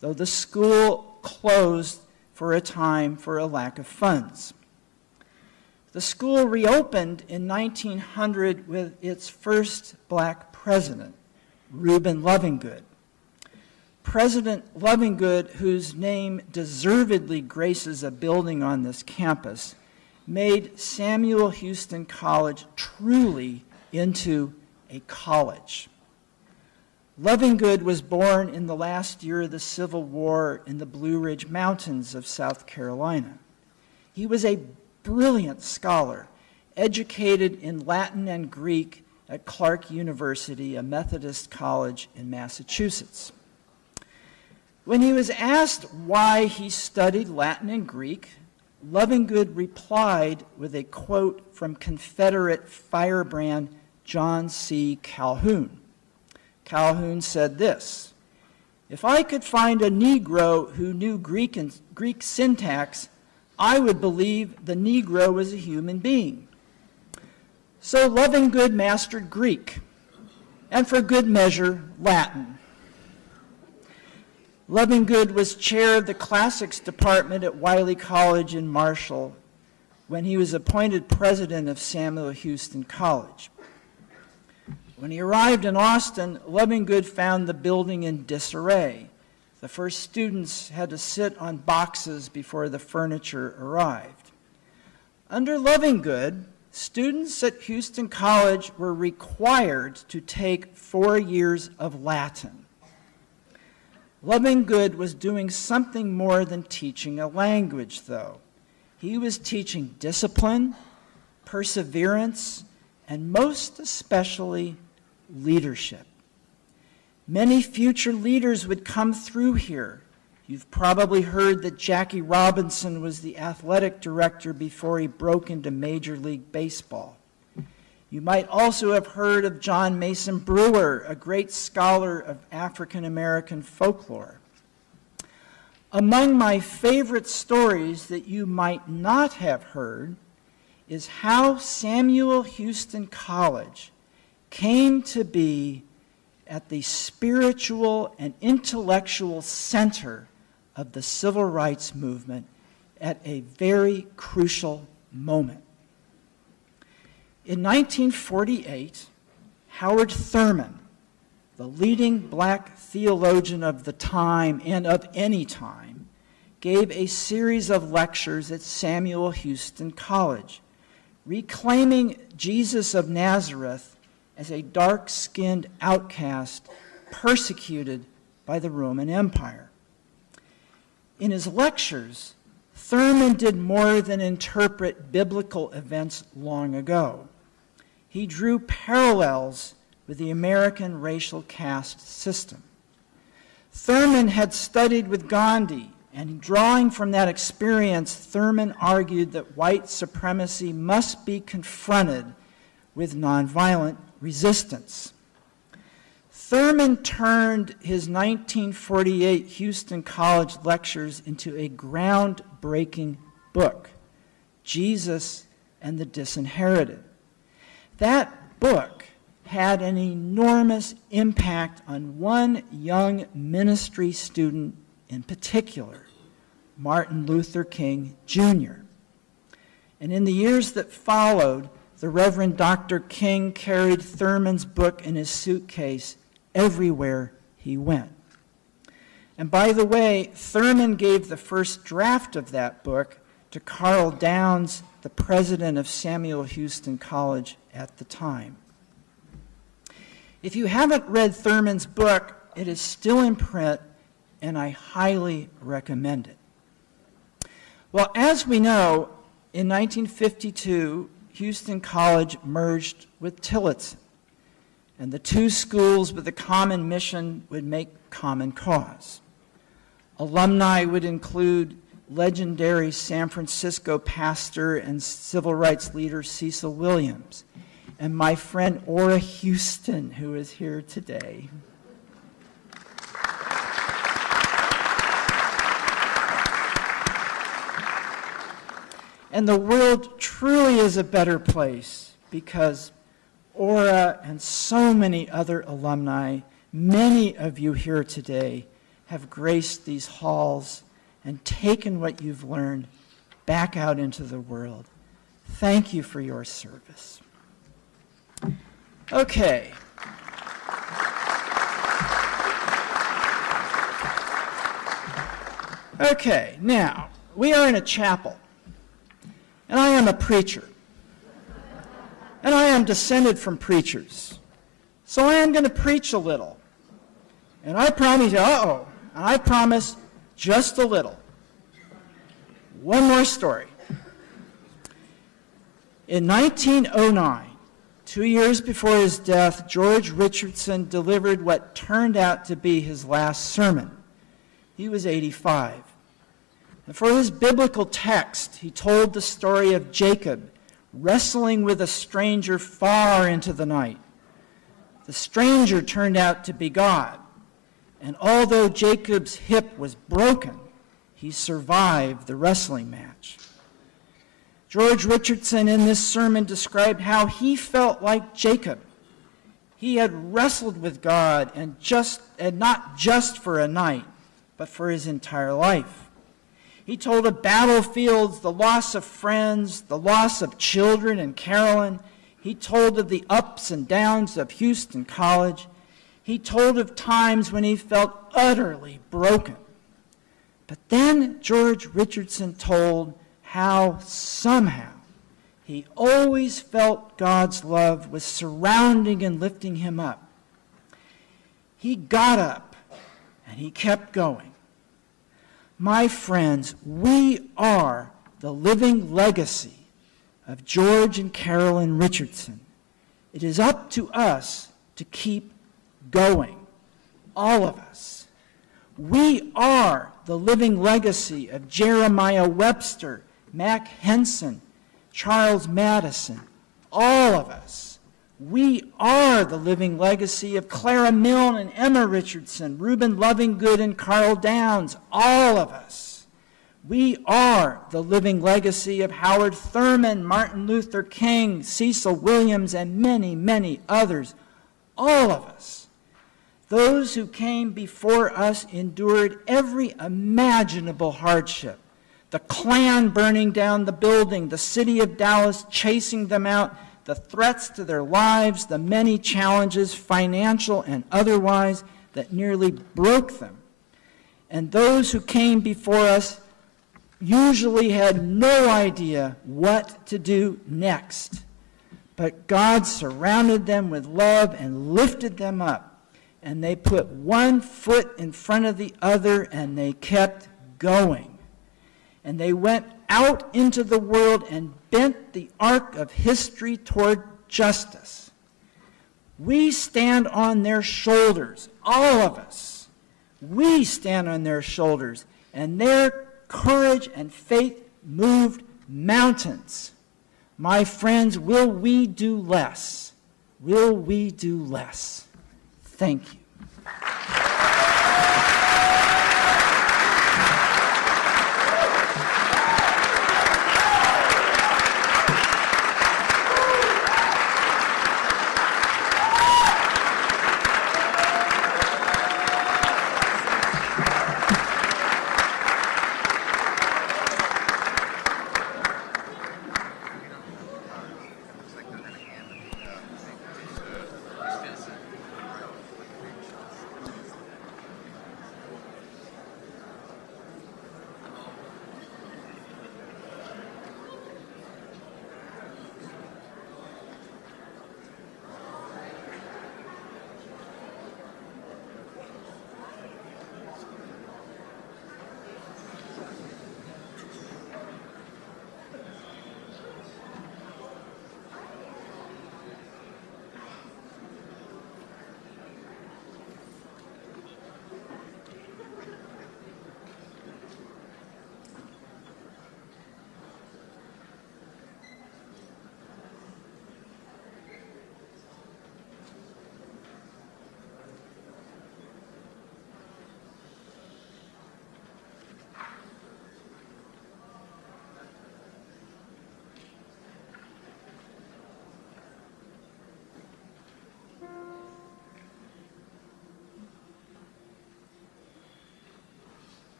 though the school closed for a time for a lack of funds. The school reopened in 1900 with its first black president, Reuben Lovingood. President Lovingood, whose name deservedly graces a building on this campus, made Samuel Houston College truly into a college. Lovingood was born in the last year of the Civil War in the Blue Ridge Mountains of South Carolina. He was a brilliant scholar, educated in Latin and Greek at Clark University, a Methodist college in Massachusetts. When he was asked why he studied Latin and Greek, Lovingood replied with a quote from Confederate firebrand John C. Calhoun. Calhoun said this: "If I could find a Negro who knew Greek syntax, I would believe the Negro was a human being." So Lovingood mastered Greek, and for good measure, Latin. Lovingood was chair of the classics department at Wiley College in Marshall, when he was appointed president of Samuel Houston College. When he arrived in Austin, Lovingood found the building in disarray. The first students had to sit on boxes before the furniture arrived. Under Lovingood, students at Houston College were required to take 4 years of Latin. Lovingood was doing something more than teaching a language, though. He was teaching discipline, perseverance, and most especially leadership. Many future leaders would come through here. You've probably heard that Jackie Robinson was the athletic director before he broke into Major League Baseball. You might also have heard of John Mason Brewer, a great scholar of African American folklore. Among my favorite stories that you might not have heard is how Samuel Houston College came to be at the spiritual and intellectual center of the civil rights movement at a very crucial moment. In 1948, Howard Thurman, the leading black theologian of the time and of any time, gave a series of lectures at Samuel Houston College, reclaiming Jesus of Nazareth as a dark-skinned outcast persecuted by the Roman Empire. In his lectures, Thurman did more than interpret biblical events long ago. He drew parallels with the American racial caste system. Thurman had studied with Gandhi, and drawing from that experience, Thurman argued that white supremacy must be confronted with nonviolent resistance. Thurman turned his 1948 Houston College lectures into a groundbreaking book, Jesus and the Disinherited. That book had an enormous impact on one young ministry student in particular, Martin Luther King, Jr. And in the years that followed, the Reverend Dr. King carried Thurman's book in his suitcase everywhere he went. And by the way, Thurman gave the first draft of that book to Carl Downs, the president of Samuel Houston College at the time. If you haven't read Thurman's book, it is still in print, and I highly recommend it. Well, as we know, in 1952, Houston College merged with Tillotson, and the two schools with a common mission would make common cause. Alumni would include legendary San Francisco pastor and civil rights leader Cecil Williams, and my friend Ora Houston, who is here today. And the world truly is a better place because Ora and so many other alumni, many of you here today, have graced these halls and taken what you've learned back out into the world. Thank you for your service. Okay. Okay, now, we are in a chapel, and I am a preacher, and I am descended from preachers, so I am going to preach a little, and I promise you, I promise just a little. One more story. In 1909, 2 years before his death, George Richardson delivered what turned out to be his last sermon. He was 85. And for his biblical text, he told the story of Jacob wrestling with a stranger far into the night. The stranger turned out to be God, and although Jacob's hip was broken, he survived the wrestling match. George Richardson in this sermon described how he felt like Jacob. He had wrestled with God and not just for a night, but for his entire life. He told of battlefields, the loss of friends, the loss of children in Carolyn. He told of the ups and downs of Houston College. He told of times when he felt utterly broken. But then George Richardson told how somehow he always felt God's love was surrounding and lifting him up. He got up and he kept going. My friends, we are the living legacy of George and Carolyn Richardson. It is up to us to keep going, all of us. We are the living legacy of Jeremiah Webster, Mac Henson, Charles Madison, all of us. We are the living legacy of Clara Milne and Emma Richardson, Reuben Lovingood and Carl Downs, all of us. We are the living legacy of Howard Thurman, Martin Luther King, Cecil Williams, and many, many others, all of us. Those who came before us endured every imaginable hardship. The Klan burning down the building, the city of Dallas chasing them out, the threats to their lives, the many challenges, financial and otherwise, that nearly broke them. And those who came before us usually had no idea what to do next. But God surrounded them with love and lifted them up. And they put one foot in front of the other and they kept going. And they went out into the world and bent the arc of history toward justice. We stand on their shoulders, all of us. We stand on their shoulders, and their courage and faith moved mountains. My friends, will we do less? Will we do less? Thank you.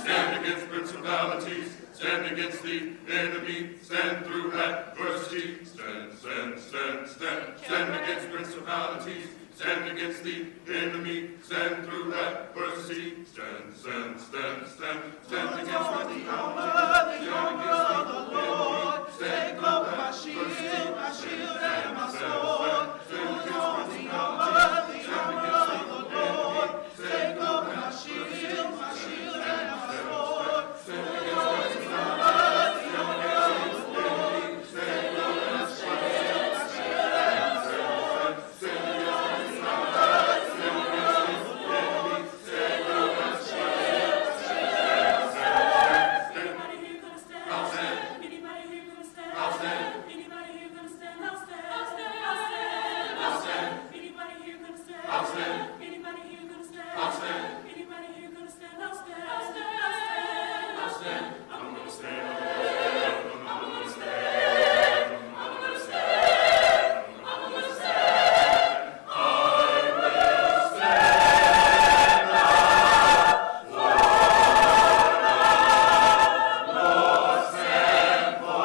Stand against principalities, stand against the enemy, stand through adversity. Stand against principalities, stand against the enemy, stand through adversity. Stand against principalities, stand against the Lord. Take up my shield and my sword. Put on the armor of the Lord. Take up my shield and my sword. Put on the armor of the Lord. Take up my shield and my sword. Put on the armor of the Lord. Take up my shield and my sword. Anybody here gonna stand? I'll stand. Anybody here gonna stand? I'll stand. Anybody here gonna stand? I'll stand. I'll stand. I'll stand. Anybody here gonna stand? I'll stand. Anybody here gonna stand? I'll stand. Anybody here gonna stand? I'll stand. I'll stand. I'll stand. I'm gonna stand. I'm gonna stand. I'm gonna stand. I'm gonna stand. I will stand up for the Lord. Stand for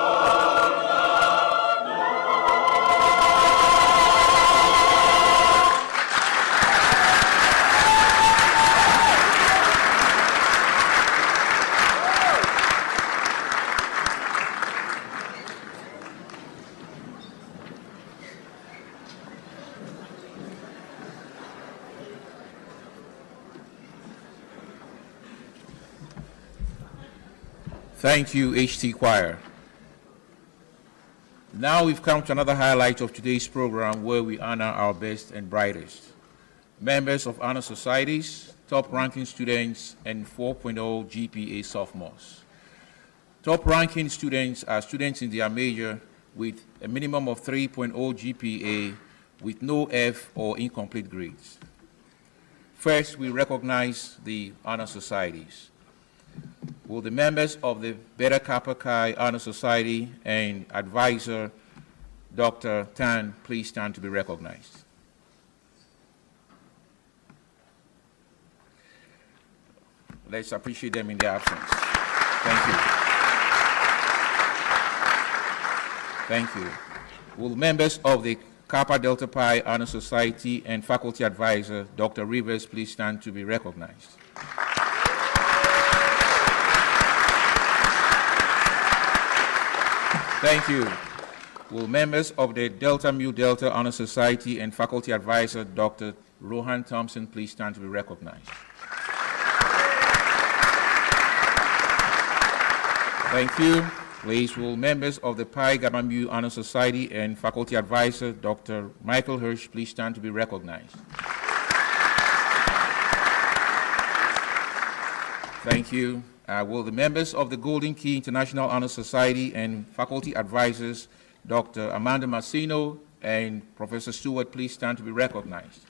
Thank you, HT Choir. Now we've come to another highlight of today's program where we honor our best and brightest. Members of honor societies, top-ranking students, and 4.0 GPA sophomores. Top-ranking students are students in their major with a minimum of 3.0 GPA with no F or incomplete grades. First, we recognize the honor societies. Will the members of the Beta Kappa Chi Honor Society and advisor, Dr. Tan, please stand to be recognized. Let's appreciate them in their absence. Thank you. Thank you. Will members of the Kappa Delta Pi Honor Society and faculty advisor, Dr. Rivers, please stand to be recognized. Thank you. Will members of the Delta Mu Delta Honor Society and faculty advisor, Dr. Rohan Thompson, please stand to be recognized. Thank you. Please, will members of the Pi Gamma Mu Honor Society and faculty advisor, Dr. Michael Hirsch, please stand to be recognized. Thank you. Will the members of the Golden Key International Honor Society and faculty advisors, Dr. Amanda Massino and Professor Stewart, please stand to be recognized.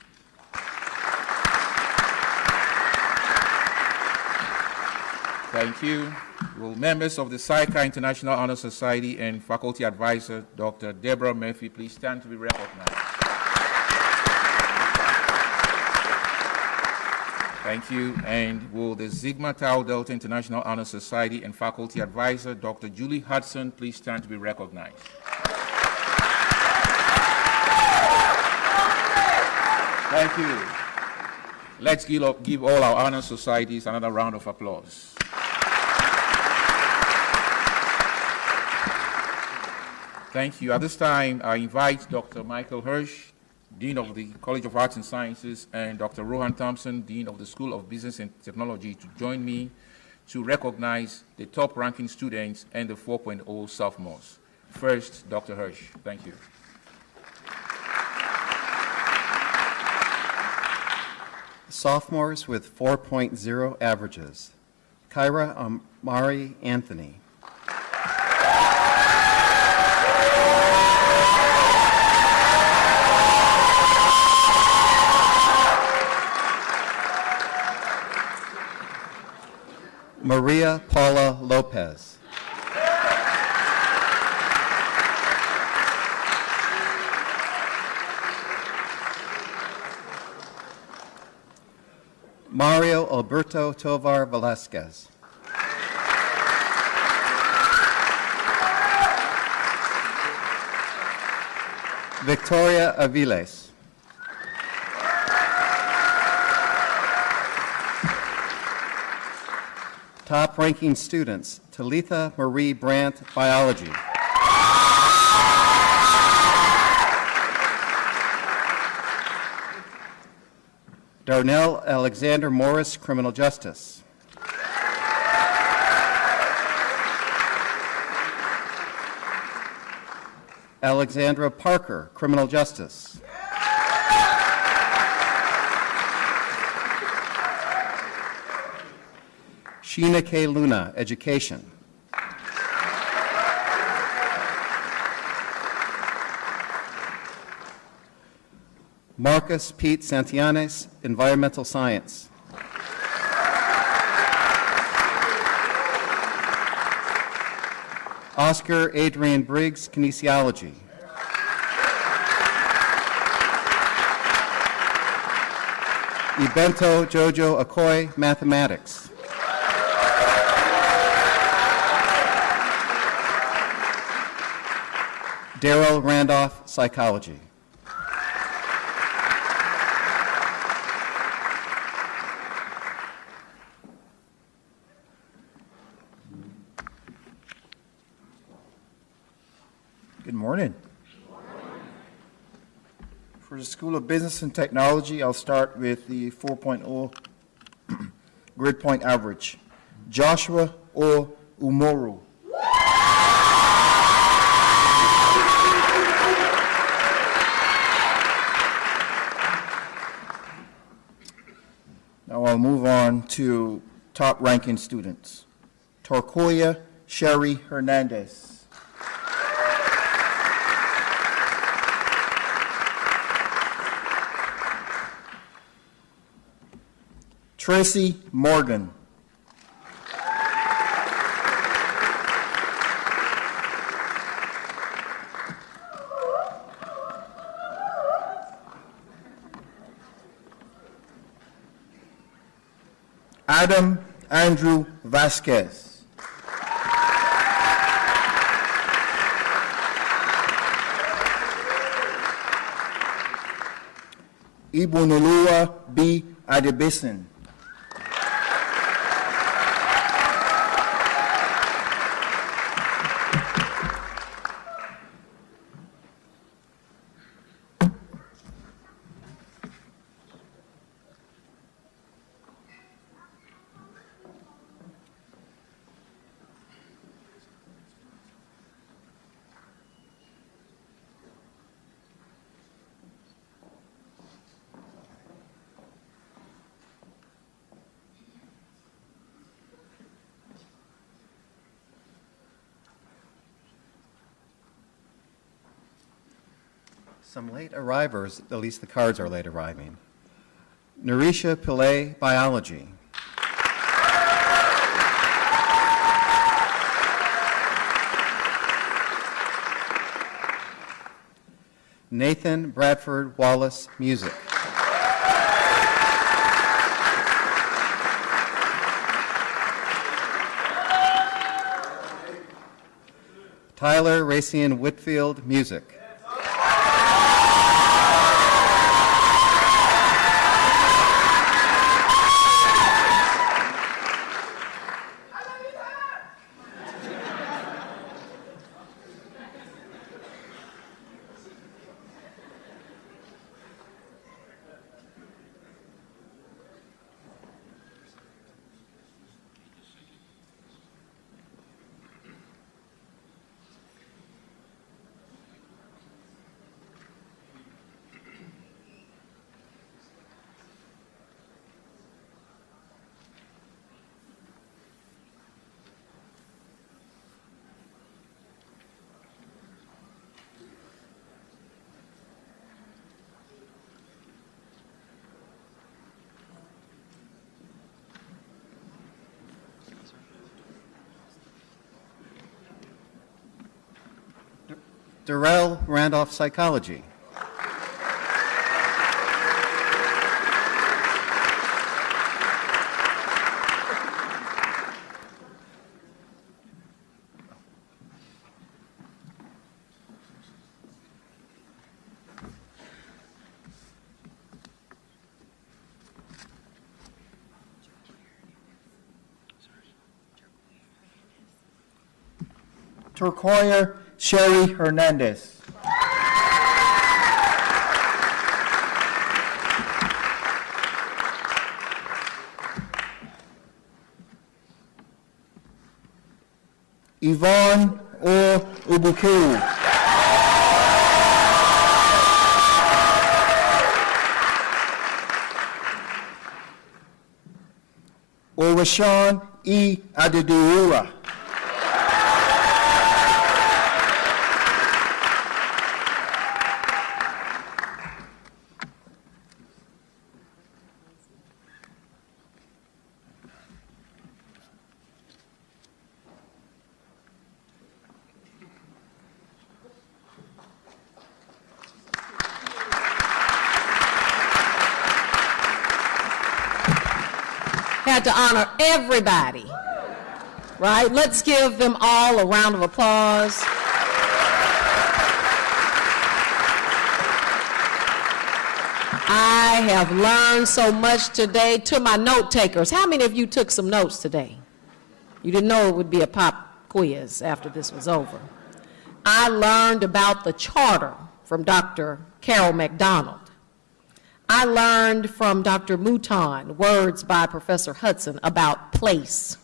Thank you. Will members of the Psi Chi International Honor Society and faculty advisor, Dr. Deborah Murphy, please stand to be recognized. Thank you. And will the Sigma Tau Delta International Honor Society and faculty advisor, Dr. Julie Hudson, please stand to be recognized. Thank you. Let's give all our honor societies another round of applause. Thank you. At this time, I invite Dr. Michael Hirsch, Dean of the College of Arts and Sciences, and Dr. Rohan Thompson, Dean of the School of Business and Technology, to join me to recognize the top-ranking students and the 4.0 sophomores. First, Dr. Hirsch. Thank you. Sophomores with 4.0 averages. Kyra Amari Anthony. Maria Paula Lopez. Mario Alberto Tovar Velasquez. Victoria Aviles. Top-ranking students, Talitha Marie Brandt, Biology. Darnell Alexander Morris, Criminal Justice. Alexandra Parker, Criminal Justice. Sheena K. Luna, Education. Marcus Pete Santillanes, Environmental Science. Oscar Adrian Briggs, Kinesiology. Ibento Jojo Okoye, Mathematics. Daryl Randolph, Psychology. Good morning. For the School of Business and Technology, I'll start with the 4.0 grid point average. Joshua O. Umoru. Now I'll move on to top ranking students. Torcoya Sherry Hernandez. Tracy Morgan. Adam Andrew Vasquez. Ibunolua B. Adebisin. Some late arrivers, at least the cards are late arriving. Narisha Pillay, Biology. Nathan Bradford Wallace, Music. Tyler Racian Whitfield, Music. Darrell Randolph, Psychology. Turcoya Sherry Hernandez. Yvonne O. Ubuku. Orashan E. Adeduura. Had to honor everybody, right? Let's give them all a round of applause. I have learned so much today. To my note takers, how many of you took some notes today? You didn't know it would be a pop quiz after this was over. I learned about the charter from Dr. Carol McDonald. I learned from Dr. Mouton words by Professor Hudson about place.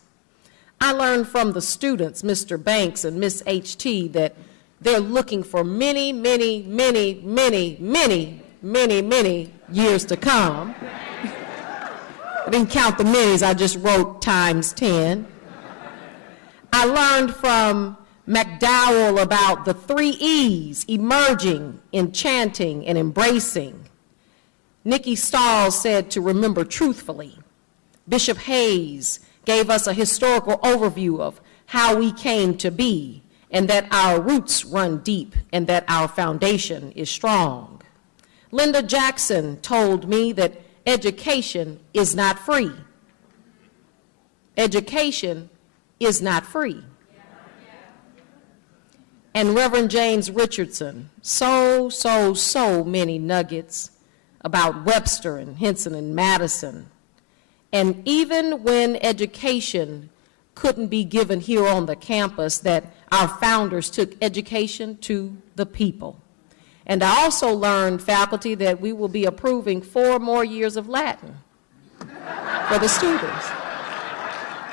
I learned from the students, Mr. Banks and Miss H.T., that they're looking for many, many, many, many, many, many, many years to come. I didn't count the minis, I just wrote times 10. I learned from McDowell about the 3 E's, emerging, enchanting, and embracing. Nikki Stahl said to remember truthfully. Bishop Hayes gave us a historical overview of how we came to be, and that our roots run deep, and that our foundation is strong. Linda Jackson told me that education is not free. Education is not free. And Reverend James Richardson, so many nuggets about Webster and Henson and Madison. And even when education couldn't be given here on the campus, that our founders took education to the people. And I also learned, faculty, that we will be approving 4 more years of Latin for the students.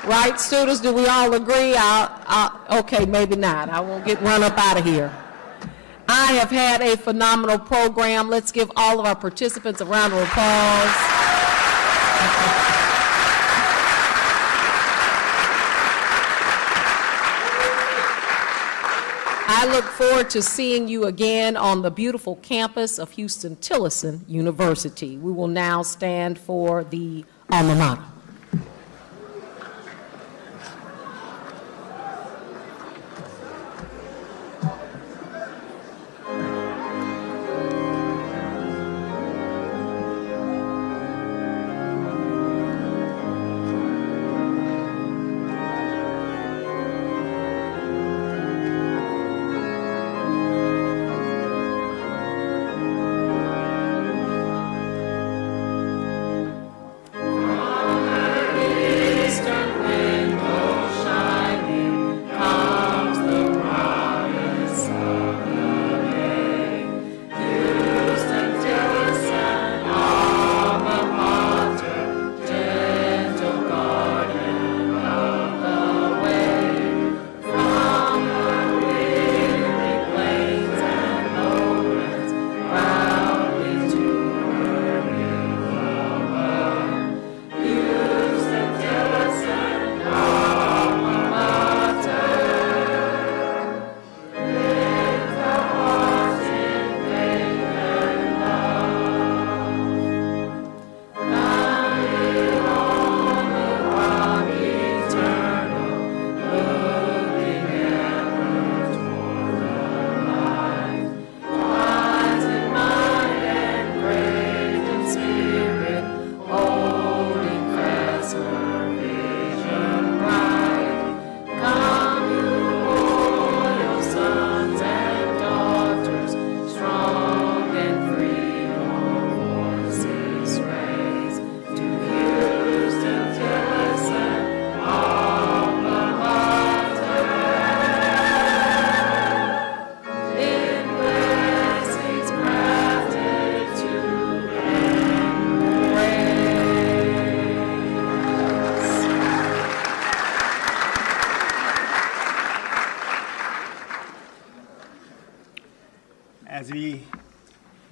Right, students, do we all agree? Okay, maybe not. I won't get run up out of here. I have had a phenomenal program. Let's give all of our participants a round of applause. I look forward to seeing you again on the beautiful campus of Huston-Tillotson University. We will now stand for the alma mater.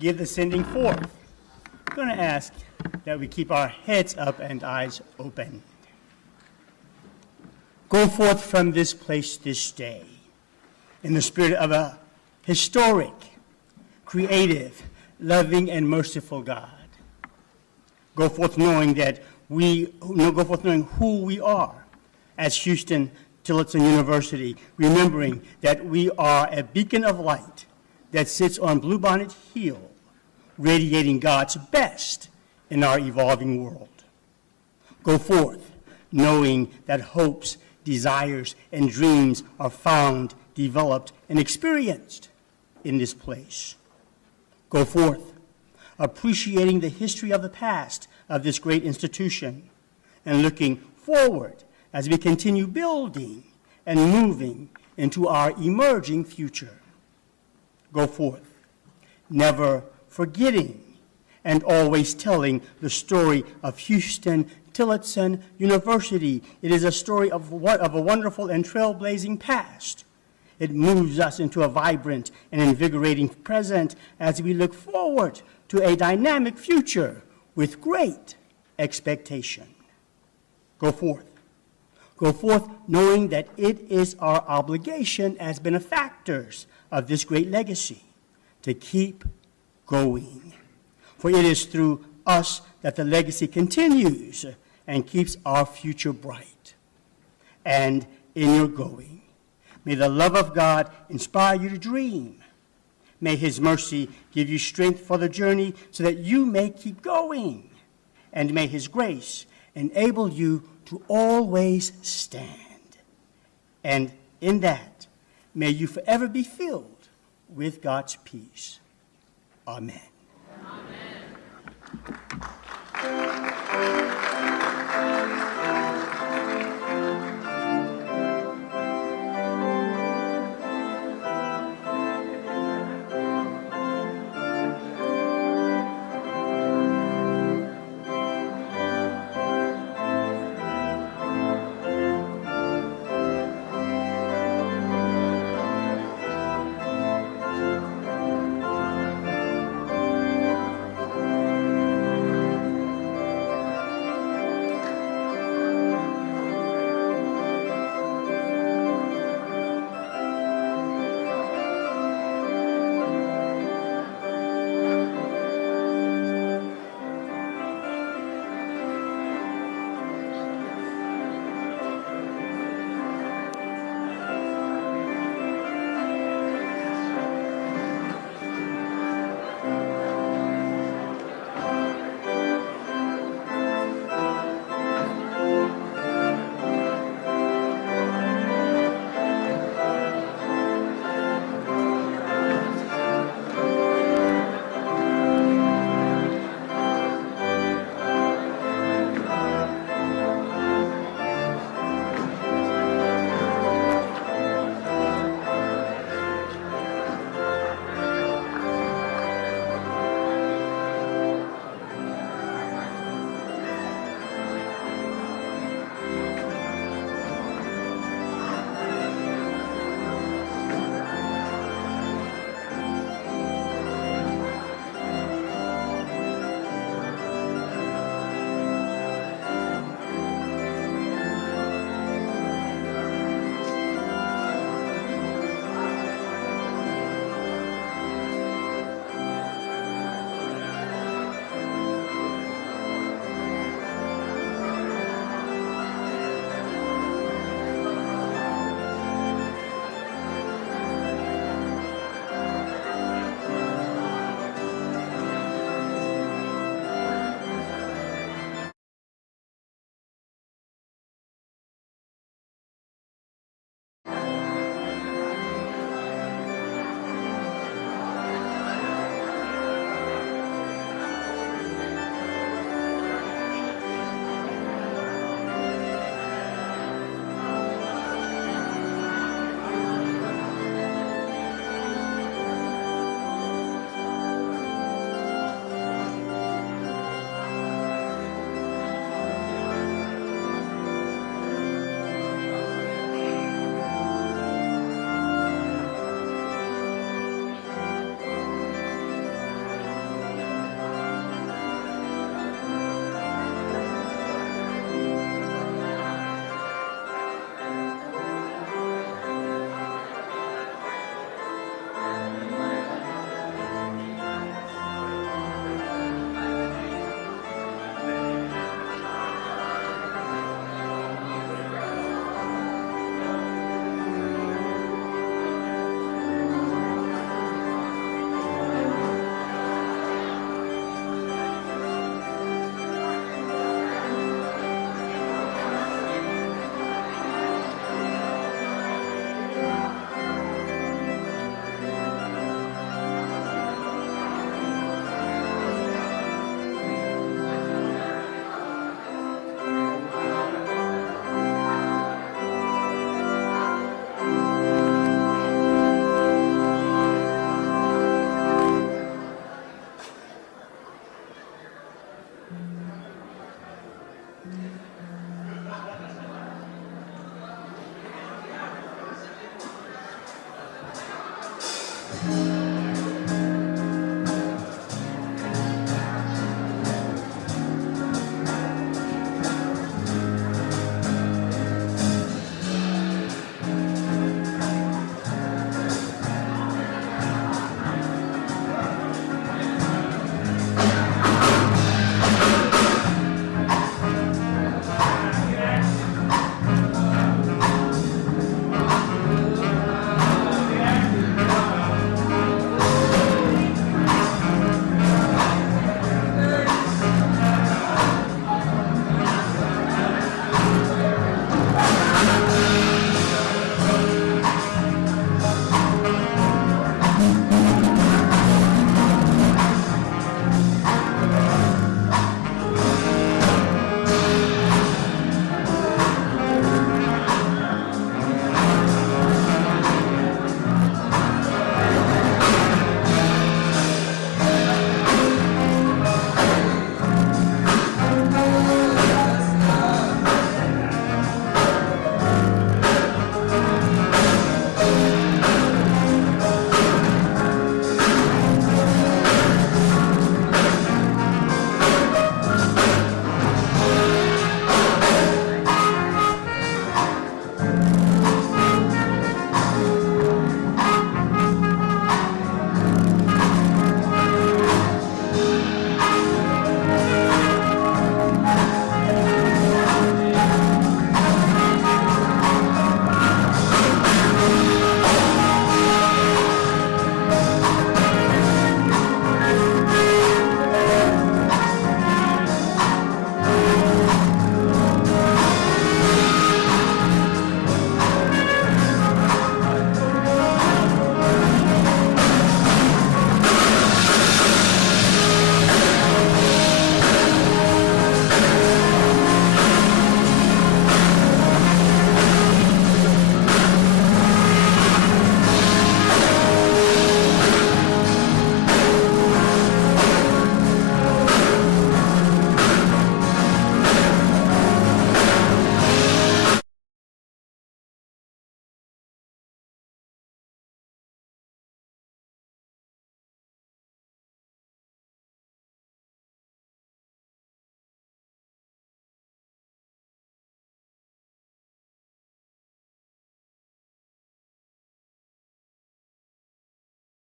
give the sending forth. I'm going to ask that we keep our heads up and eyes open. Go forth from this place this day in the spirit of a historic, creative, loving, and merciful God. Go forth knowing who we are as Huston-Tillotson University, remembering that we are a beacon of light that sits on Bluebonnet Hill, radiating God's best in our evolving world. Go forth knowing that hopes, desires, and dreams are found, developed, and experienced in this place. Go forth appreciating the history of the past of this great institution and looking forward as we continue building and moving into our emerging future. Go forth, never forgetting and always telling the story of Huston-Tillotson University. It is a story of a wonderful and trailblazing past. It moves us into a vibrant and invigorating present as we look forward to a dynamic future with great expectation. Go forth. Go forth knowing that it is our obligation as benefactors of this great legacy to keep going. For it is through us that the legacy continues and keeps our future bright. And in your going, may the love of God inspire you to dream. May his mercy give you strength for the journey so that you may keep going. And may his grace enable you to always stand. And in that, may you forever be filled with God's peace. Amen.